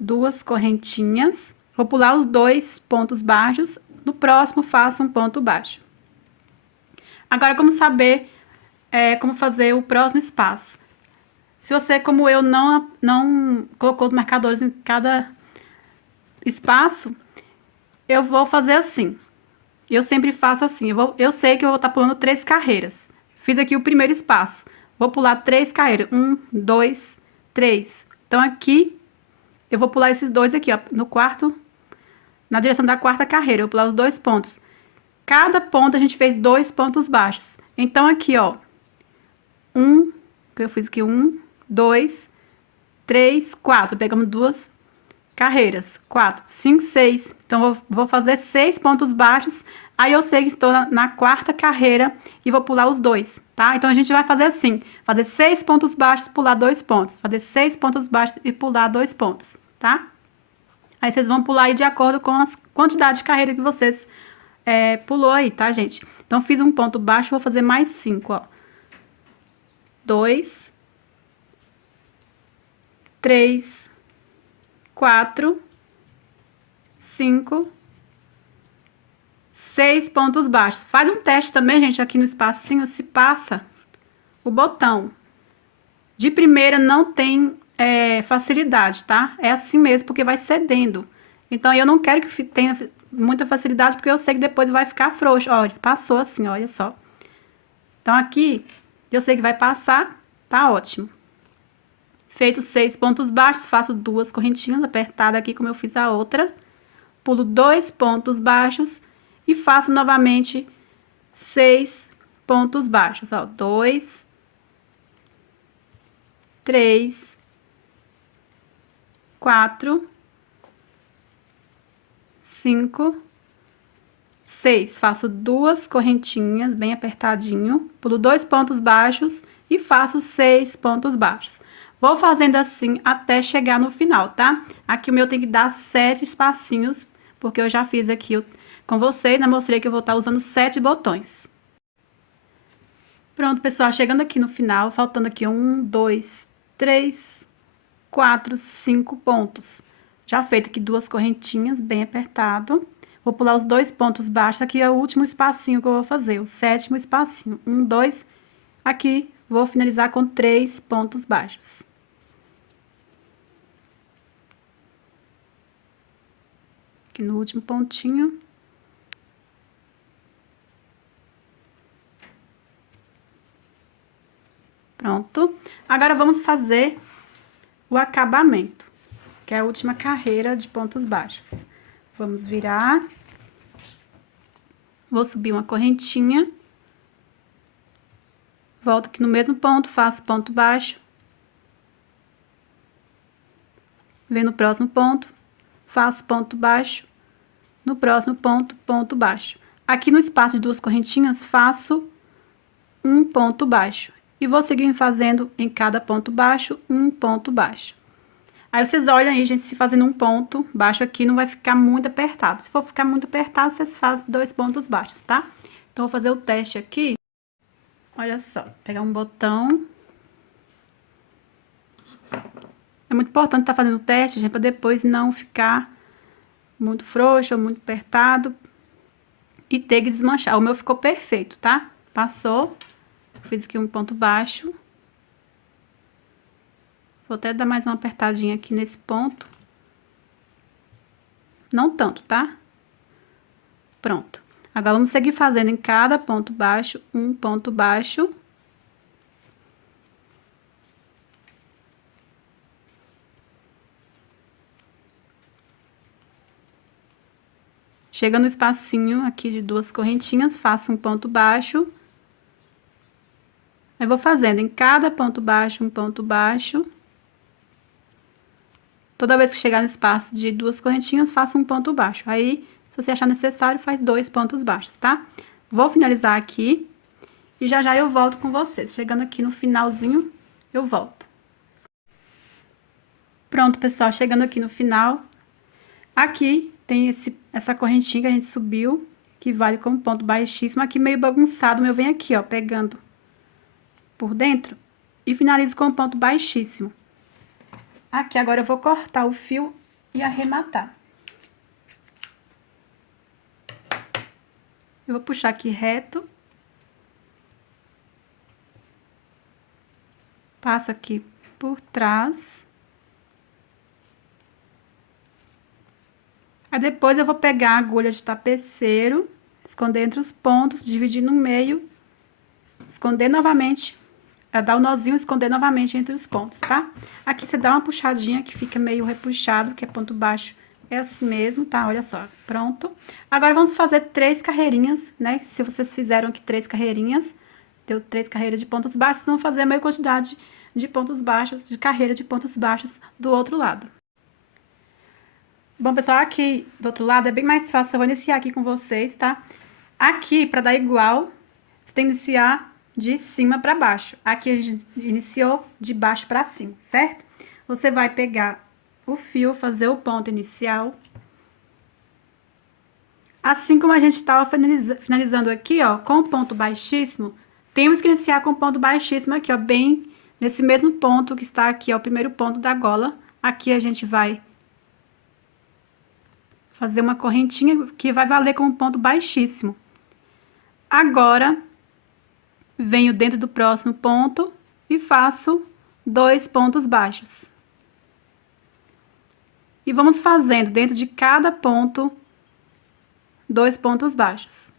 2 correntinhas. Vou pular os 2 pontos baixos, no próximo faço um ponto baixo. Agora, como saber como fazer o próximo espaço? Se você, como eu, não colocou os marcadores em cada espaço, eu vou fazer assim. Eu sempre faço assim. Eu sei que eu vou estar pulando 3 carreiras. Fiz aqui o primeiro espaço. Vou pular 3 carreiras. 1, 2, 3. Então, aqui, eu vou pular esses 2 aqui, ó, no quarto, na direção da quarta carreira. Eu vou pular os 2 pontos. Cada ponto a gente fez 2 pontos baixos. Então, aqui, ó, eu fiz aqui 1, 2, 3, 4. Pegamos 2 carreiras, 4, 5, 6. Então, vou fazer 6 pontos baixos. Aí, eu sei que estou na quarta carreira e vou pular os 2, tá? Então, a gente vai fazer assim, fazer 6 pontos baixos, pular 2 pontos. Fazer 6 pontos baixos e pular 2 pontos, tá? Aí, vocês vão pular aí de acordo com a quantidade de carreira que vocês pulou aí, tá, gente? Então, fiz um ponto baixo, vou fazer mais 5, ó. 2, 3, 4, 5, 6 pontos baixos. Faz um teste também, gente, aqui no espacinho, se passa o botão. De primeira não tem facilidade, tá? É assim mesmo, porque vai cedendo. Então, eu não quero que tenha muita facilidade, porque eu sei que depois vai ficar frouxo. Olha, passou assim, olha só. Então, aqui, eu sei que vai passar, tá ótimo. Feito 6 pontos baixos, faço 2 correntinhas apertadas aqui, como eu fiz a outra. Pulo 2 pontos baixos e faço novamente 6 pontos baixos, ó. 2, 3, 4, 5, 6. Faço 2 correntinhas bem apertadinho, pulo 2 pontos baixos e faço 6 pontos baixos. Vou fazendo assim até chegar no final, tá? Aqui o meu tem que dar 7 espacinhos, porque eu já fiz aqui com vocês, né? Mostrei que eu vou estar usando 7 botões. Pronto, pessoal, chegando aqui no final, faltando aqui 1, 2, 3, 4, 5 pontos. Já feito aqui 2 correntinhas bem apertado. Vou pular os 2 pontos baixos, aqui é o último espacinho que eu vou fazer, o 7º espacinho. 1, 2, aqui vou finalizar com 3 pontos baixos. Aqui no último pontinho. Pronto. Agora, vamos fazer o acabamento, que é a última carreira de pontos baixos. Vamos virar. Vou subir uma correntinha. Volto aqui no mesmo ponto, faço ponto baixo. Venho no próximo ponto, faço ponto baixo. no próximo ponto, ponto baixo. Aqui no espaço de duas correntinhas, faço um ponto baixo. E vou seguir fazendo em cada ponto baixo, um ponto baixo. Aí, vocês olham aí, gente, se fazendo um ponto baixo aqui, não vai ficar muito apertado. Se for ficar muito apertado, vocês fazem 2 pontos baixos, tá? Então, vou fazer o teste aqui. Olha só, pegar um botão. É muito importante estar fazendo o teste, gente, para depois não ficar muito frouxo ou muito apertado e ter que desmanchar. O meu ficou perfeito, tá? Passou. Fiz aqui um ponto baixo. Vou até dar mais uma apertadinha aqui nesse ponto. Não tanto, tá? Pronto. Agora, vamos seguir fazendo em cada ponto baixo, um ponto baixo. Chega no espacinho aqui de duas correntinhas, faço um ponto baixo. Aí, vou fazendo em cada ponto baixo, um ponto baixo. Toda vez que chegar no espaço de duas correntinhas, faço um ponto baixo. Aí, se você achar necessário, faz 2 pontos baixos, tá? Vou finalizar aqui e já já eu volto com vocês. Chegando aqui no finalzinho, eu volto. Pronto, pessoal, chegando aqui no final. Aqui tem essa correntinha que a gente subiu, que vale como ponto baixíssimo. Aqui meio bagunçado, o meu vem aqui, ó, pegando por dentro e finalizo com um ponto baixíssimo. Aqui agora eu vou cortar o fio e arrematar. Eu vou puxar aqui reto. Passo aqui por trás. Aí, depois eu vou pegar a agulha de tapeceiro, esconder entre os pontos, dividir no meio, esconder novamente, dar o nozinho e esconder novamente entre os pontos, tá? Aqui você dá uma puxadinha que fica meio repuxado, que é ponto baixo, é assim mesmo, tá? Olha só, pronto. Agora, vamos fazer 3 carreirinhas, né? Se vocês fizeram aqui 3 carreirinhas, deu 3 carreiras de pontos baixos, vão fazer a mesma quantidade de pontos baixos, de carreira de pontos baixos do outro lado. Bom, pessoal, aqui do outro lado é bem mais fácil, eu vou iniciar aqui com vocês, tá? Aqui, para dar igual, você tem que iniciar de cima para baixo. Aqui a gente iniciou de baixo para cima, certo? Você vai pegar o fio, fazer o ponto inicial. Assim como a gente estava finalizando aqui, ó, com o ponto baixíssimo, temos que iniciar com o ponto baixíssimo aqui, ó, bem nesse mesmo ponto que está aqui, ó, o primeiro ponto da gola. Aqui a gente vai fazer uma correntinha que vai valer como ponto baixíssimo. Agora, venho dentro do próximo ponto e faço 2 pontos baixos. E vamos fazendo dentro de cada ponto 2 pontos baixos.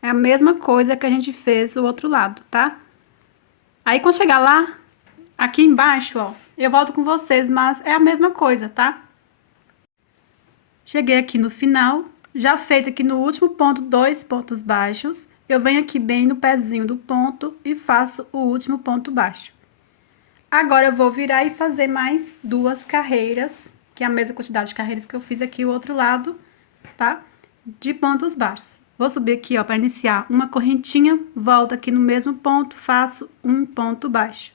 É a mesma coisa que a gente fez o outro lado, tá? Aí, quando chegar lá, aqui embaixo, ó, eu volto com vocês, mas é a mesma coisa, tá? Cheguei aqui no final, já feito aqui no último ponto 2 pontos baixos, eu venho aqui bem no pezinho do ponto e faço o último ponto baixo. Agora, eu vou virar e fazer mais 2 carreiras, que é a mesma quantidade de carreiras que eu fiz aqui o outro lado, tá? De pontos baixos. Vou subir aqui, ó, para iniciar uma correntinha, volto aqui no mesmo ponto, faço um ponto baixo.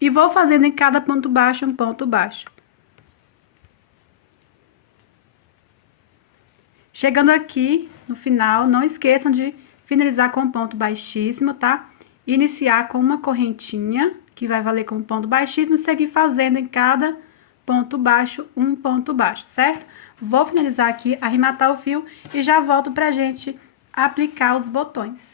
E vou fazendo em cada ponto baixo um ponto baixo. Chegando aqui no final, não esqueçam de finalizar com um ponto baixíssimo, tá? Iniciar com uma correntinha, que vai valer como ponto baixíssimo, e seguir fazendo em cada ponto baixo, um ponto baixo, certo? Vou finalizar aqui, arrematar o fio e já volto pra gente aplicar os botões.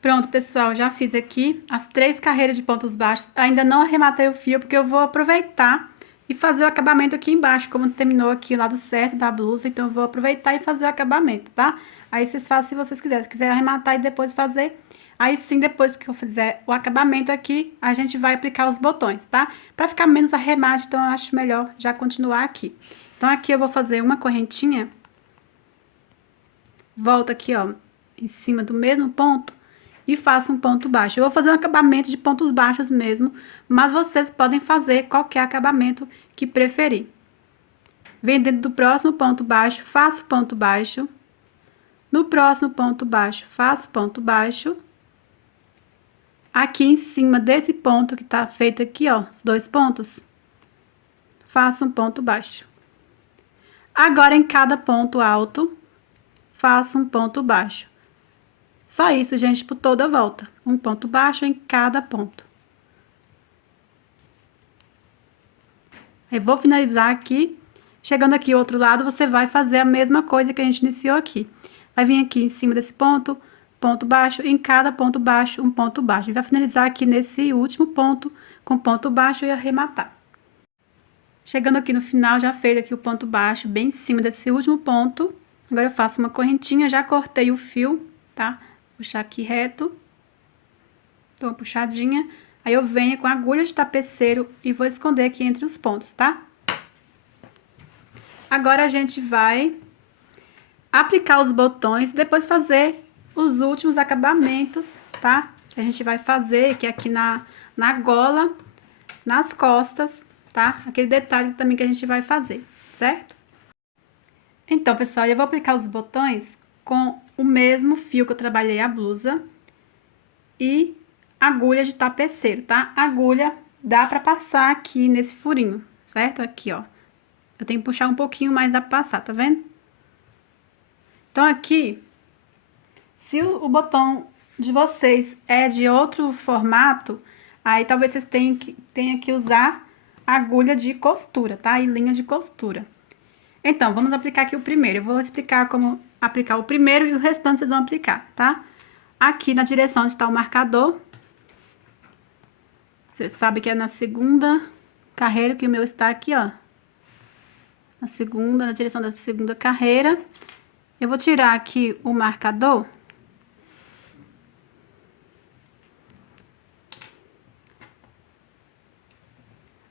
Pronto, pessoal, já fiz aqui as 3 carreiras de pontos baixos. Ainda não arrematei o fio, porque eu vou aproveitar e fazer o acabamento aqui embaixo, como terminou aqui o lado certo da blusa, então eu vou aproveitar e fazer o acabamento, tá? Aí vocês fazem se vocês quiserem. Se quiser arrematar e depois fazer, aí sim, depois que eu fizer o acabamento aqui, a gente vai aplicar os botões, tá? Pra ficar menos arremate, então eu acho melhor já continuar aqui. Então, aqui eu vou fazer uma correntinha, volto aqui, ó, em cima do mesmo ponto e faço um ponto baixo. Eu vou fazer um acabamento de pontos baixos mesmo, mas vocês podem fazer qualquer acabamento que preferir. Venho dentro do próximo ponto baixo, faço ponto baixo. No próximo ponto baixo, faço ponto baixo. Aqui em cima desse ponto que tá feito aqui, ó, os 2 pontos, faço um ponto baixo. Agora, em cada ponto alto, faço um ponto baixo. Só isso, gente, por toda a volta. Um ponto baixo em cada ponto. Eu vou finalizar aqui. Chegando aqui ao outro lado, você vai fazer a mesma coisa que a gente iniciou aqui. Vai vir aqui em cima desse ponto, ponto baixo, em cada ponto baixo, um ponto baixo. E vai finalizar aqui nesse último ponto, com ponto baixo e arrematar. Chegando aqui no final, já fez aqui o ponto baixo, bem em cima desse último ponto. Agora eu faço uma correntinha, já cortei o fio, tá? Puxar aqui reto. Dou uma puxadinha. Aí eu venho com a agulha de tapeceiro e vou esconder aqui entre os pontos, tá? Agora a gente vai aplicar os botões, depois fazer os últimos acabamentos, tá? A gente vai fazer que aqui na gola, nas costas, tá? Aquele detalhe também que a gente vai fazer, certo? Então, pessoal, eu vou aplicar os botões com o mesmo fio que eu trabalhei a blusa e agulha de tapeceiro, tá? Agulha dá pra passar aqui nesse furinho, certo? Aqui, ó. Eu tenho que puxar um pouquinho mais, dá pra passar, tá vendo? Então, aqui, se o botão de vocês é de outro formato, aí talvez vocês tenham que usar agulha de costura, tá? E linha de costura. Então, vamos aplicar aqui o primeiro. Eu vou explicar como aplicar o primeiro e o restante vocês vão aplicar, tá? Aqui na direção onde está o marcador. Você sabe que é na segunda carreira, que o meu está aqui, ó. Na direção da segunda carreira. Eu vou tirar aqui o marcador.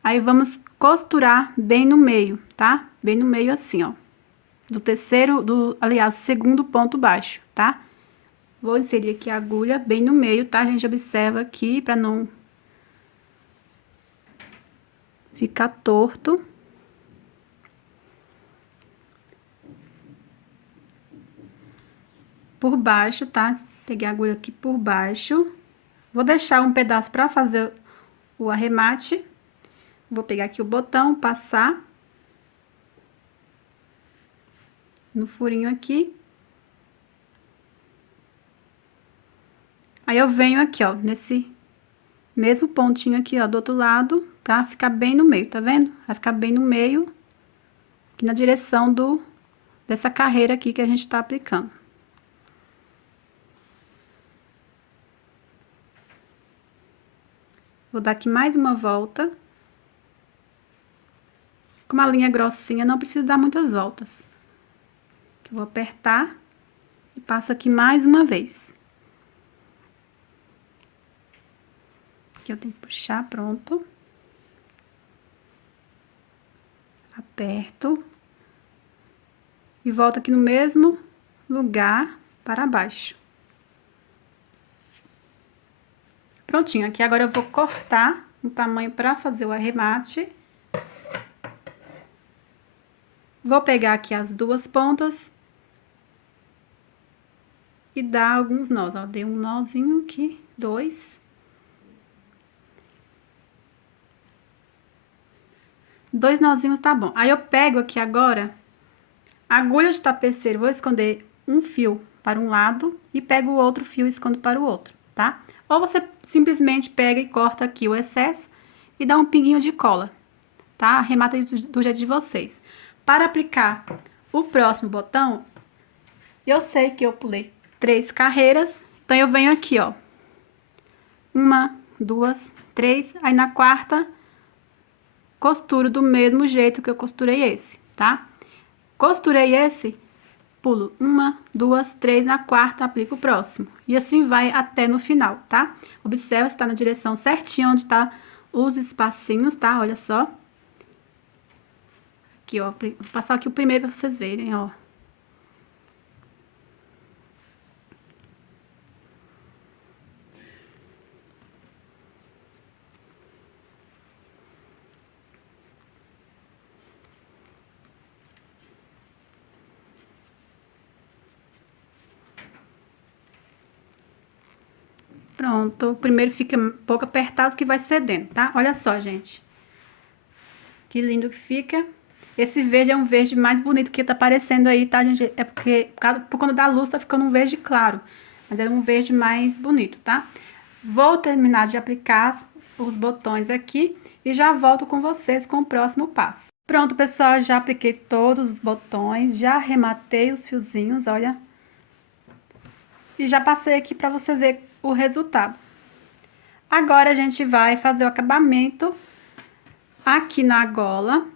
Aí, vamos costurar bem no meio, tá? Bem no meio assim, ó. Aliás, segundo ponto baixo, tá? Vou inserir aqui a agulha bem no meio, tá? A gente observa aqui pra não ficar torto. Por baixo, tá? Peguei a agulha aqui por baixo. Vou deixar um pedaço pra fazer o arremate. Vou pegar aqui o botão, passar no furinho aqui. Aí, eu venho aqui, ó, nesse mesmo pontinho aqui, ó, do outro lado, pra ficar bem no meio, tá vendo? Vai ficar bem no meio, aqui na direção dessa carreira aqui que a gente tá aplicando. Vou dar aqui mais uma volta. Com uma linha grossinha, não precisa dar muitas voltas. Eu vou apertar e passo aqui mais uma vez. Aqui eu tenho que puxar, pronto. Aperto. E volto aqui no mesmo lugar para baixo. Prontinho, aqui agora eu vou cortar o tamanho para fazer o arremate. Vou pegar aqui as duas pontas e dar alguns nós, ó. Dei um nozinho aqui, 2. 2 nozinhos tá bom. Aí, eu pego aqui agora a agulha de tapeceiro, vou esconder um fio para um lado e pego o outro fio e escondo para o outro, tá? Ou você simplesmente pega e corta aqui o excesso e dá um pinguinho de cola, tá? Arremata do jeito de vocês. Para aplicar o próximo botão, eu sei que eu pulei 3 carreiras, então eu venho aqui, ó. 1, 2, 3, aí na quarta, costuro do mesmo jeito que eu costurei esse, tá? Costurei esse, pulo 1, 2, 3, na quarta, aplico o próximo. E assim vai até no final, tá? Observa se tá na direção certinha onde tá os espacinhos, tá? Olha só. Aqui, ó, vou passar aqui o primeiro pra vocês verem, ó. Pronto, o primeiro fica um pouco apertado que vai cedendo, tá? Olha só, gente. Que lindo que fica. Esse verde é um verde mais bonito que tá aparecendo aí, tá, gente? É porque, por conta da luz, tá ficando um verde claro. Mas é um verde mais bonito, tá? Vou terminar de aplicar os botões aqui e já volto com vocês com o próximo passo. Pronto, pessoal, já apliquei todos os botões, já arrematei os fiozinhos, olha. E já passei aqui para vocês verem o resultado. Agora, a gente vai fazer o acabamento aqui na gola.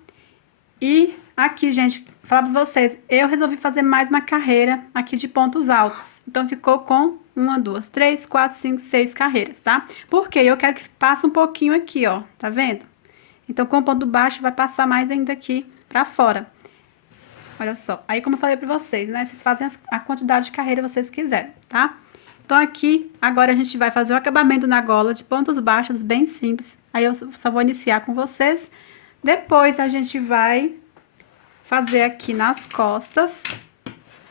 E aqui, gente, falar pra vocês, eu resolvi fazer mais uma carreira aqui de pontos altos. Então, ficou com 1, 2, 3, 4, 5, 6 carreiras, tá? Porque eu quero que passe um pouquinho aqui, ó, tá vendo? Então, com o ponto baixo, vai passar mais ainda aqui pra fora. Olha só. Aí, como eu falei pra vocês, né? Vocês fazem a quantidade de carreira que vocês quiserem, tá? Então, aqui, agora a gente vai fazer o acabamento na gola de pontos baixos, bem simples. Aí, eu só vou iniciar com vocês. Depois, a gente vai fazer aqui nas costas.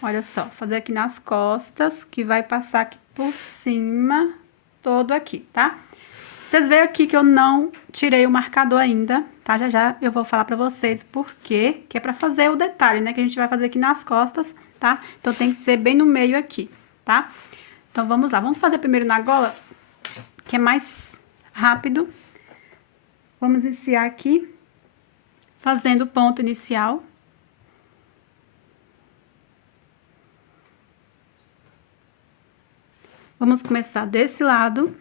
Olha só, fazer aqui nas costas, que vai passar aqui por cima, todo aqui, tá? Vocês veem aqui que eu não tirei o marcador ainda, tá? Já já eu vou falar pra vocês o porquê, que é pra fazer o detalhe, né? Que a gente vai fazer aqui nas costas, tá? Então, tem que ser bem no meio aqui, tá? Então, vamos lá. Vamos fazer primeiro na gola, que é mais rápido. Vamos iniciar aqui, fazendo o ponto inicial. Vamos começar desse lado.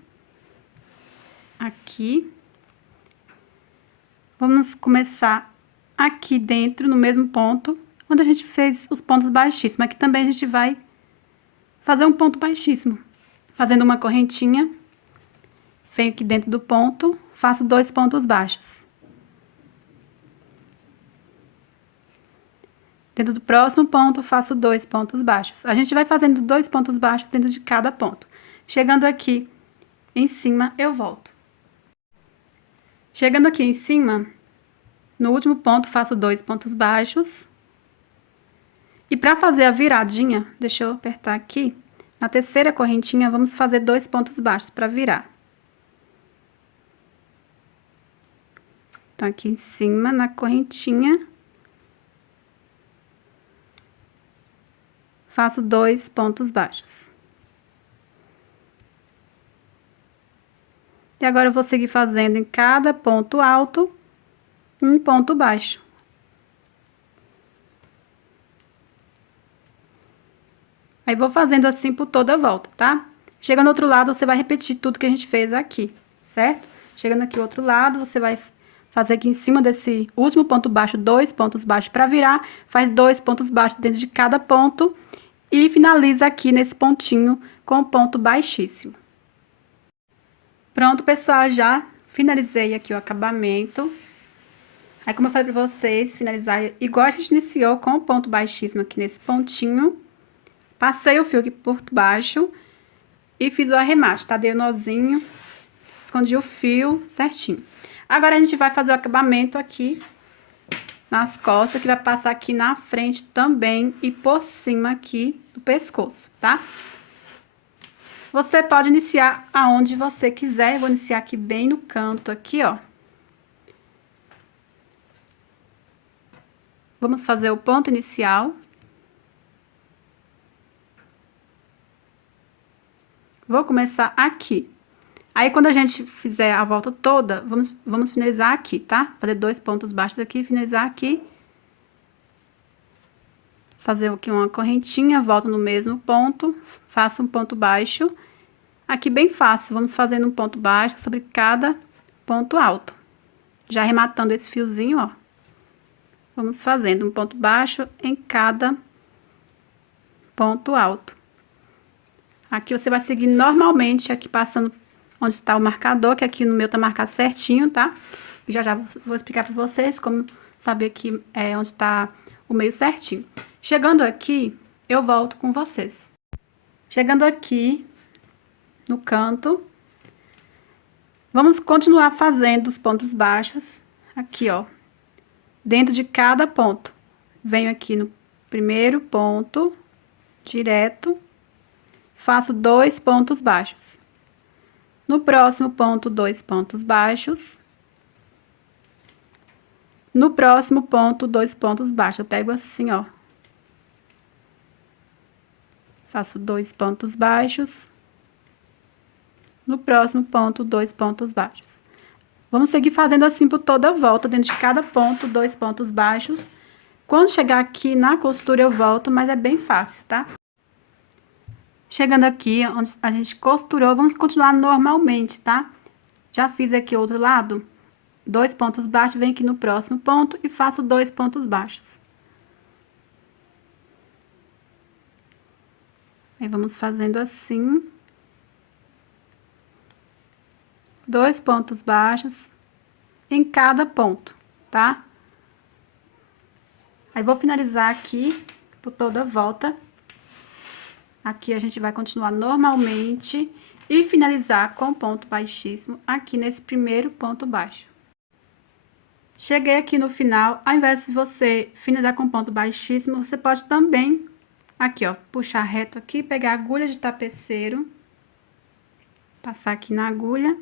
Aqui. Vamos começar aqui dentro, no mesmo ponto, onde a gente fez os pontos baixíssimos. Aqui também a gente vai fazer um ponto baixíssimo. Fazendo uma correntinha. Venho aqui dentro do ponto, faço 2 pontos baixos. Dentro do próximo ponto, faço 2 pontos baixos. A gente vai fazendo 2 pontos baixos dentro de cada ponto. Chegando aqui em cima, eu volto. Chegando aqui em cima, no último ponto, faço 2 pontos baixos. E para fazer a viradinha, deixa eu apertar aqui, na terceira correntinha, vamos fazer 2 pontos baixos para virar. Então, aqui em cima, na correntinha, faço 2 pontos baixos. E agora, eu vou seguir fazendo em cada ponto alto, um ponto baixo. Aí, vou fazendo assim por toda a volta, tá? Chegando no outro lado, você vai repetir tudo que a gente fez aqui, certo? Chegando aqui ao outro lado, você vai fazer aqui em cima desse último ponto baixo, 2 pontos baixos para virar, faz 2 pontos baixos dentro de cada ponto e finaliza aqui nesse pontinho com o ponto baixíssimo. Pronto, pessoal, já finalizei aqui o acabamento. Aí, como eu falei pra vocês, finalizar igual a gente iniciou com o ponto baixíssimo aqui nesse pontinho. Passei o fio aqui por baixo e fiz o arremate, tá? Dei o nozinho, escondi o fio certinho. Agora, a gente vai fazer o acabamento aqui nas costas, que vai passar aqui na frente também e por cima aqui do pescoço, tá? Você pode iniciar aonde você quiser. Eu vou iniciar aqui bem no canto aqui, ó. Vamos fazer o ponto inicial. Vou começar aqui. Aí, quando a gente fizer a volta toda, vamos finalizar aqui, tá? Fazer 2 pontos baixos aqui, finalizar aqui. Fazer aqui uma correntinha, volto no mesmo ponto, faço um ponto baixo. Aqui bem fácil, vamos fazendo um ponto baixo sobre cada ponto alto. Já arrematando esse fiozinho, ó. Vamos fazendo um ponto baixo em cada ponto alto. Aqui você vai seguir normalmente, aqui passando onde está o marcador, que aqui no meu tá marcado certinho, tá? E já já vou explicar para vocês como saber que é onde tá o meio certinho. Chegando aqui, eu volto com vocês. Chegando aqui no canto, vamos continuar fazendo os pontos baixos aqui, ó, dentro de cada ponto. Venho aqui no primeiro ponto, direto, faço 2 pontos baixos. No próximo ponto, 2 pontos baixos. No próximo ponto, 2 pontos baixos. Eu pego assim, ó. Faço 2 pontos baixos. No próximo ponto, 2 pontos baixos. Vamos seguir fazendo assim por toda a volta, dentro de cada ponto, 2 pontos baixos. Quando chegar aqui na costura, eu volto, mas é bem fácil, tá? Chegando aqui, onde a gente costurou, vamos continuar normalmente, tá? Já fiz aqui outro lado, 2 pontos baixos, venho aqui no próximo ponto e faço 2 pontos baixos. Aí, vamos fazendo assim. 2 pontos baixos em cada ponto, tá? Aí, vou finalizar aqui por toda a volta. Aqui a gente vai continuar normalmente e finalizar com ponto baixíssimo aqui nesse primeiro ponto baixo. Cheguei aqui no final, ao invés de você finalizar com ponto baixíssimo, você pode também, aqui ó, puxar reto aqui, pegar a agulha de tapeceiro, passar aqui na agulha.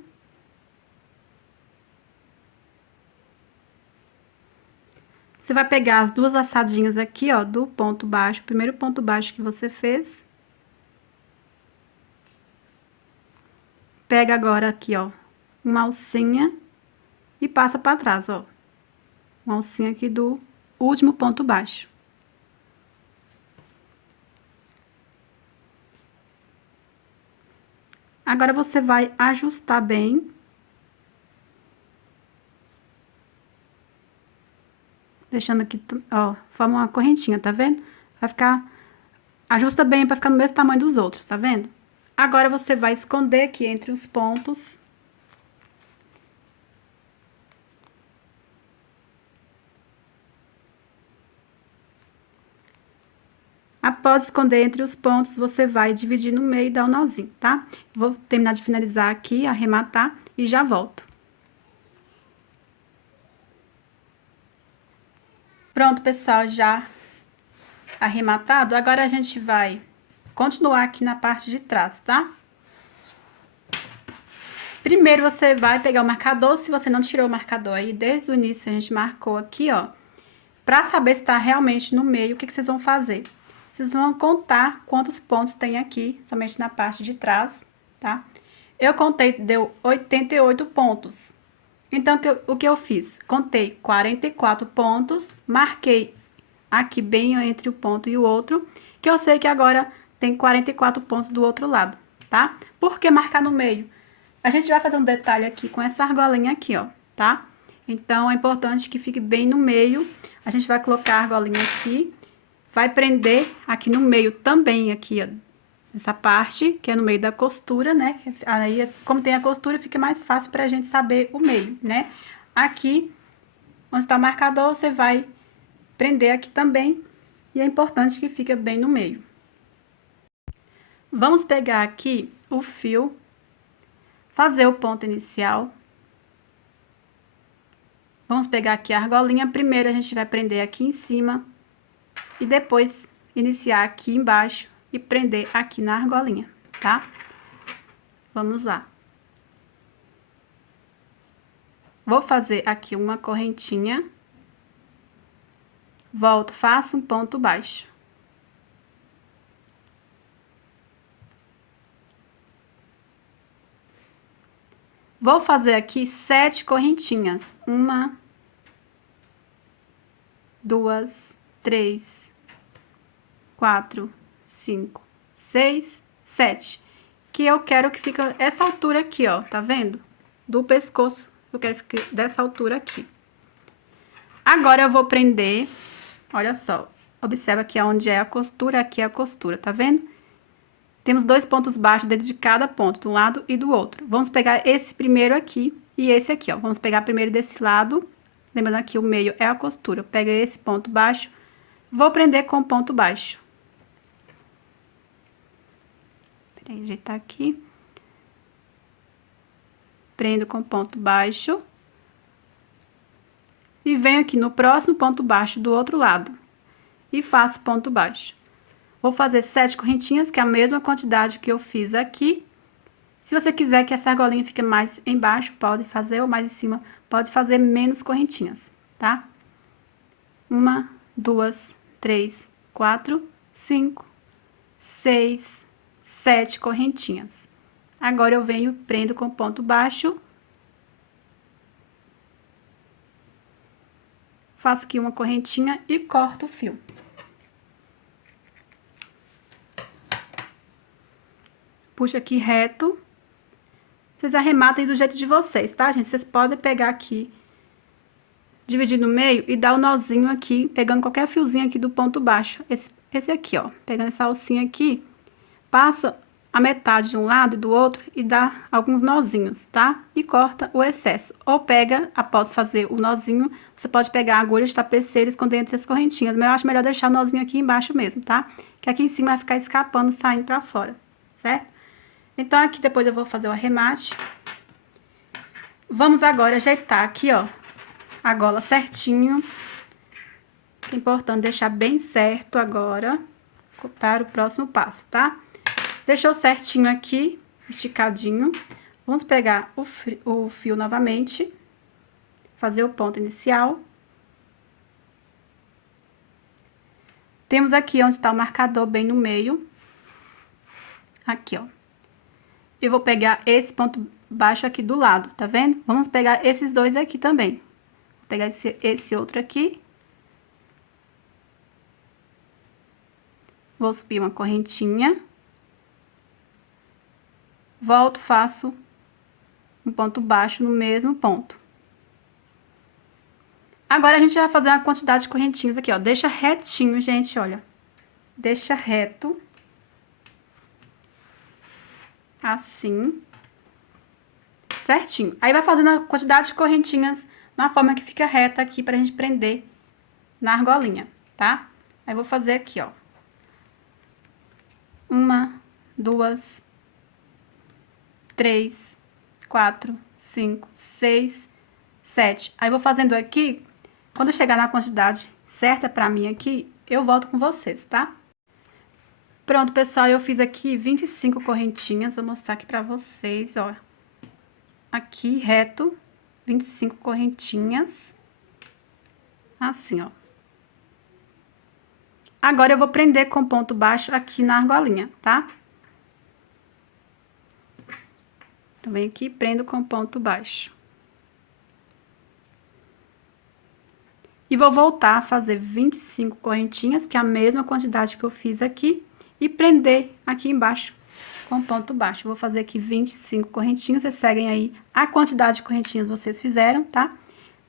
Você vai pegar as duas laçadinhas aqui, ó, do ponto baixo, o primeiro ponto baixo que você fez. Pega agora aqui, ó, uma alcinha e passa pra trás, ó. Uma alcinha aqui do último ponto baixo. Agora, você vai ajustar bem. Deixando aqui, ó, forma uma correntinha, tá vendo? Vai ficar... Ajusta bem pra ficar no mesmo tamanho dos outros, tá vendo? Agora, você vai esconder aqui entre os pontos. Após esconder entre os pontos, você vai dividir no meio e dar um nozinho, tá? Vou terminar de finalizar aqui, arrematar e já volto. Pronto, pessoal, já arrematado. Agora, a gente vai continuar aqui na parte de trás, tá? Primeiro, você vai pegar o marcador, se você não tirou o marcador aí, desde o início a gente marcou aqui, ó. Pra saber se tá realmente no meio, o que vocês vão fazer? Vocês vão contar quantos pontos tem aqui, somente na parte de trás, tá? Eu contei, deu 88 pontos. Então, o que eu fiz? Contei 44 pontos, marquei aqui bem entre o ponto e o outro, que eu sei que agora tem 44 pontos do outro lado, tá? Por que marcar no meio? A gente vai fazer um detalhe aqui com essa argolinha aqui, ó, tá? Então, é importante que fique bem no meio. A gente vai colocar a argolinha aqui, vai prender aqui no meio também, aqui, ó, essa parte, que é no meio da costura, né? Aí, como tem a costura, fica mais fácil pra gente saber o meio, né? Aqui, onde está o marcador, você vai prender aqui também, e é importante que fique bem no meio. Vamos pegar aqui o fio, fazer o ponto inicial. Vamos pegar aqui a argolinha, primeiro a gente vai prender aqui em cima, e depois iniciar aqui embaixo e prender aqui na argolinha, tá? Vamos lá. Vou fazer aqui uma correntinha. Volto, faço um ponto baixo. Vou fazer aqui 7 correntinhas. 1, 2, 3, 4, 5, 6, 7. Que eu quero que fique essa altura aqui, ó, tá vendo? Do pescoço, eu quero que fique dessa altura aqui. Agora, eu vou prender, olha só, observa aqui onde é a costura, aqui é a costura, tá vendo? Temos 2 pontos baixos dentro de cada ponto, de um lado e do outro. Vamos pegar esse primeiro aqui e esse aqui, ó. Vamos pegar primeiro desse lado, lembrando que o meio é a costura. Pega esse ponto baixo, vou prender com ponto baixo. Peraí, ajeitar aqui. Prendo com ponto baixo. E venho aqui no próximo ponto baixo do outro lado. E faço ponto baixo. Vou fazer 7 correntinhas, que é a mesma quantidade que eu fiz aqui. Se você quiser que essa argolinha fique mais embaixo, pode fazer, ou mais em cima, pode fazer menos correntinhas, tá? 1, 2, 3, 4, 5, 6, 7 correntinhas. Agora, eu venho, prendo com ponto baixo. Faço aqui uma correntinha e corto o fio. Puxo aqui reto. Vocês arrematem do jeito de vocês, tá, gente? Vocês podem pegar aqui, dividir no meio e dar o nozinho aqui, pegando qualquer fiozinho aqui do ponto baixo. Esse aqui, ó. Pegando essa alcinha aqui, passa a metade de um lado e do outro e dá alguns nozinhos, tá? E corta o excesso. Ou pega, após fazer o nozinho, você pode pegar a agulha de tapeceiro e esconder entre as correntinhas. Mas eu acho melhor deixar o nozinho aqui embaixo mesmo, tá? Que aqui em cima vai ficar escapando, saindo pra fora, certo? Então, aqui depois eu vou fazer o arremate. Vamos agora ajeitar aqui, ó, a gola certinho. É importante deixar bem certo agora para o próximo passo, tá? Deixou certinho aqui, esticadinho. Vamos pegar o fio novamente, fazer o ponto inicial. Temos aqui onde está o marcador bem no meio. Aqui, ó. Eu vou pegar esse ponto baixo aqui do lado, tá vendo? Vamos pegar esses dois aqui também. Vou pegar esse outro aqui. Vou subir uma correntinha. Volto, faço um ponto baixo no mesmo ponto. Agora, a gente vai fazer uma quantidade de correntinhas aqui, ó. Deixa retinho, gente, olha. Deixa reto. Assim. Certinho. Aí, vai fazendo a quantidade de correntinhas na forma que fica reta aqui pra gente prender na argolinha, tá? Aí, vou fazer aqui, ó. 1, 2, 3, 4, 5, 6, 7. Aí, vou fazendo aqui. Quando eu chegar na quantidade certa pra mim aqui, eu volto com vocês, tá? Pronto, pessoal, eu fiz aqui 25 correntinhas. Vou mostrar aqui pra vocês, ó. Aqui, reto, 25 correntinhas. Assim, ó. Agora, eu vou prender com ponto baixo aqui na argolinha, tá? Então, venho aqui e prendo com ponto baixo. E vou voltar a fazer 25 correntinhas, que é a mesma quantidade que eu fiz aqui, e prender aqui embaixo com ponto baixo. Vou fazer aqui 25 correntinhas, vocês seguem aí a quantidade de correntinhas que vocês fizeram, tá?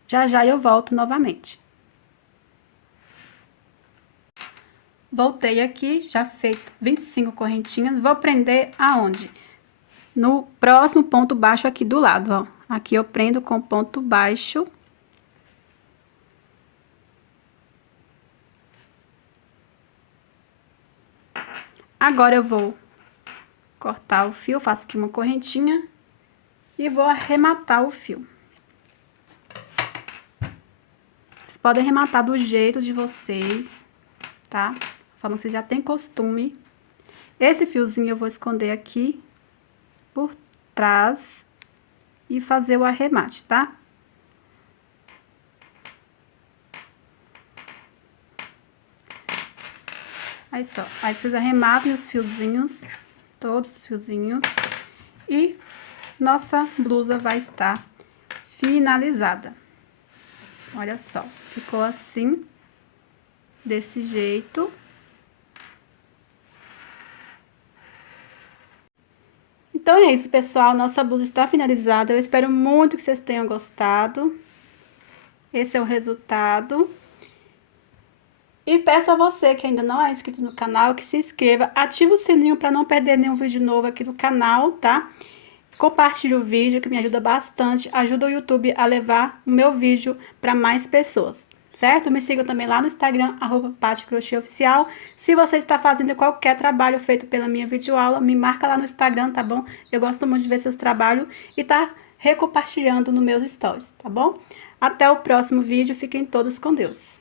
Já já eu volto novamente. Voltei aqui, já feito 25 correntinhas, vou prender aonde? No próximo ponto baixo aqui do lado, ó. Aqui eu prendo com ponto baixo. Agora, eu vou cortar o fio, faço aqui uma correntinha e vou arrematar o fio. Vocês podem arrematar do jeito de vocês, tá? Falando que vocês já têm costume. Esse fiozinho eu vou esconder aqui por trás e fazer o arremate, tá? Aí só, aí vocês arrematem os fiozinhos, todos os fiozinhos, e nossa blusa vai estar finalizada. Olha só, ficou assim, desse jeito. Então, é isso, pessoal, nossa blusa está finalizada. Eu espero muito que vocês tenham gostado. Esse é o resultado. E peço a você que ainda não é inscrito no canal, que se inscreva, ative o sininho para não perder nenhum vídeo novo aqui do canal, tá? Compartilhe o vídeo, que me ajuda bastante, ajuda o YouTube a levar o meu vídeo para mais pessoas, certo? Me siga também lá no Instagram, @PatiCrochêOficial. Se você está fazendo qualquer trabalho feito pela minha videoaula, me marca lá no Instagram, tá bom? Eu gosto muito de ver seus trabalhos e tá recompartilhando nos meus stories, tá bom? Até o próximo vídeo, fiquem todos com Deus.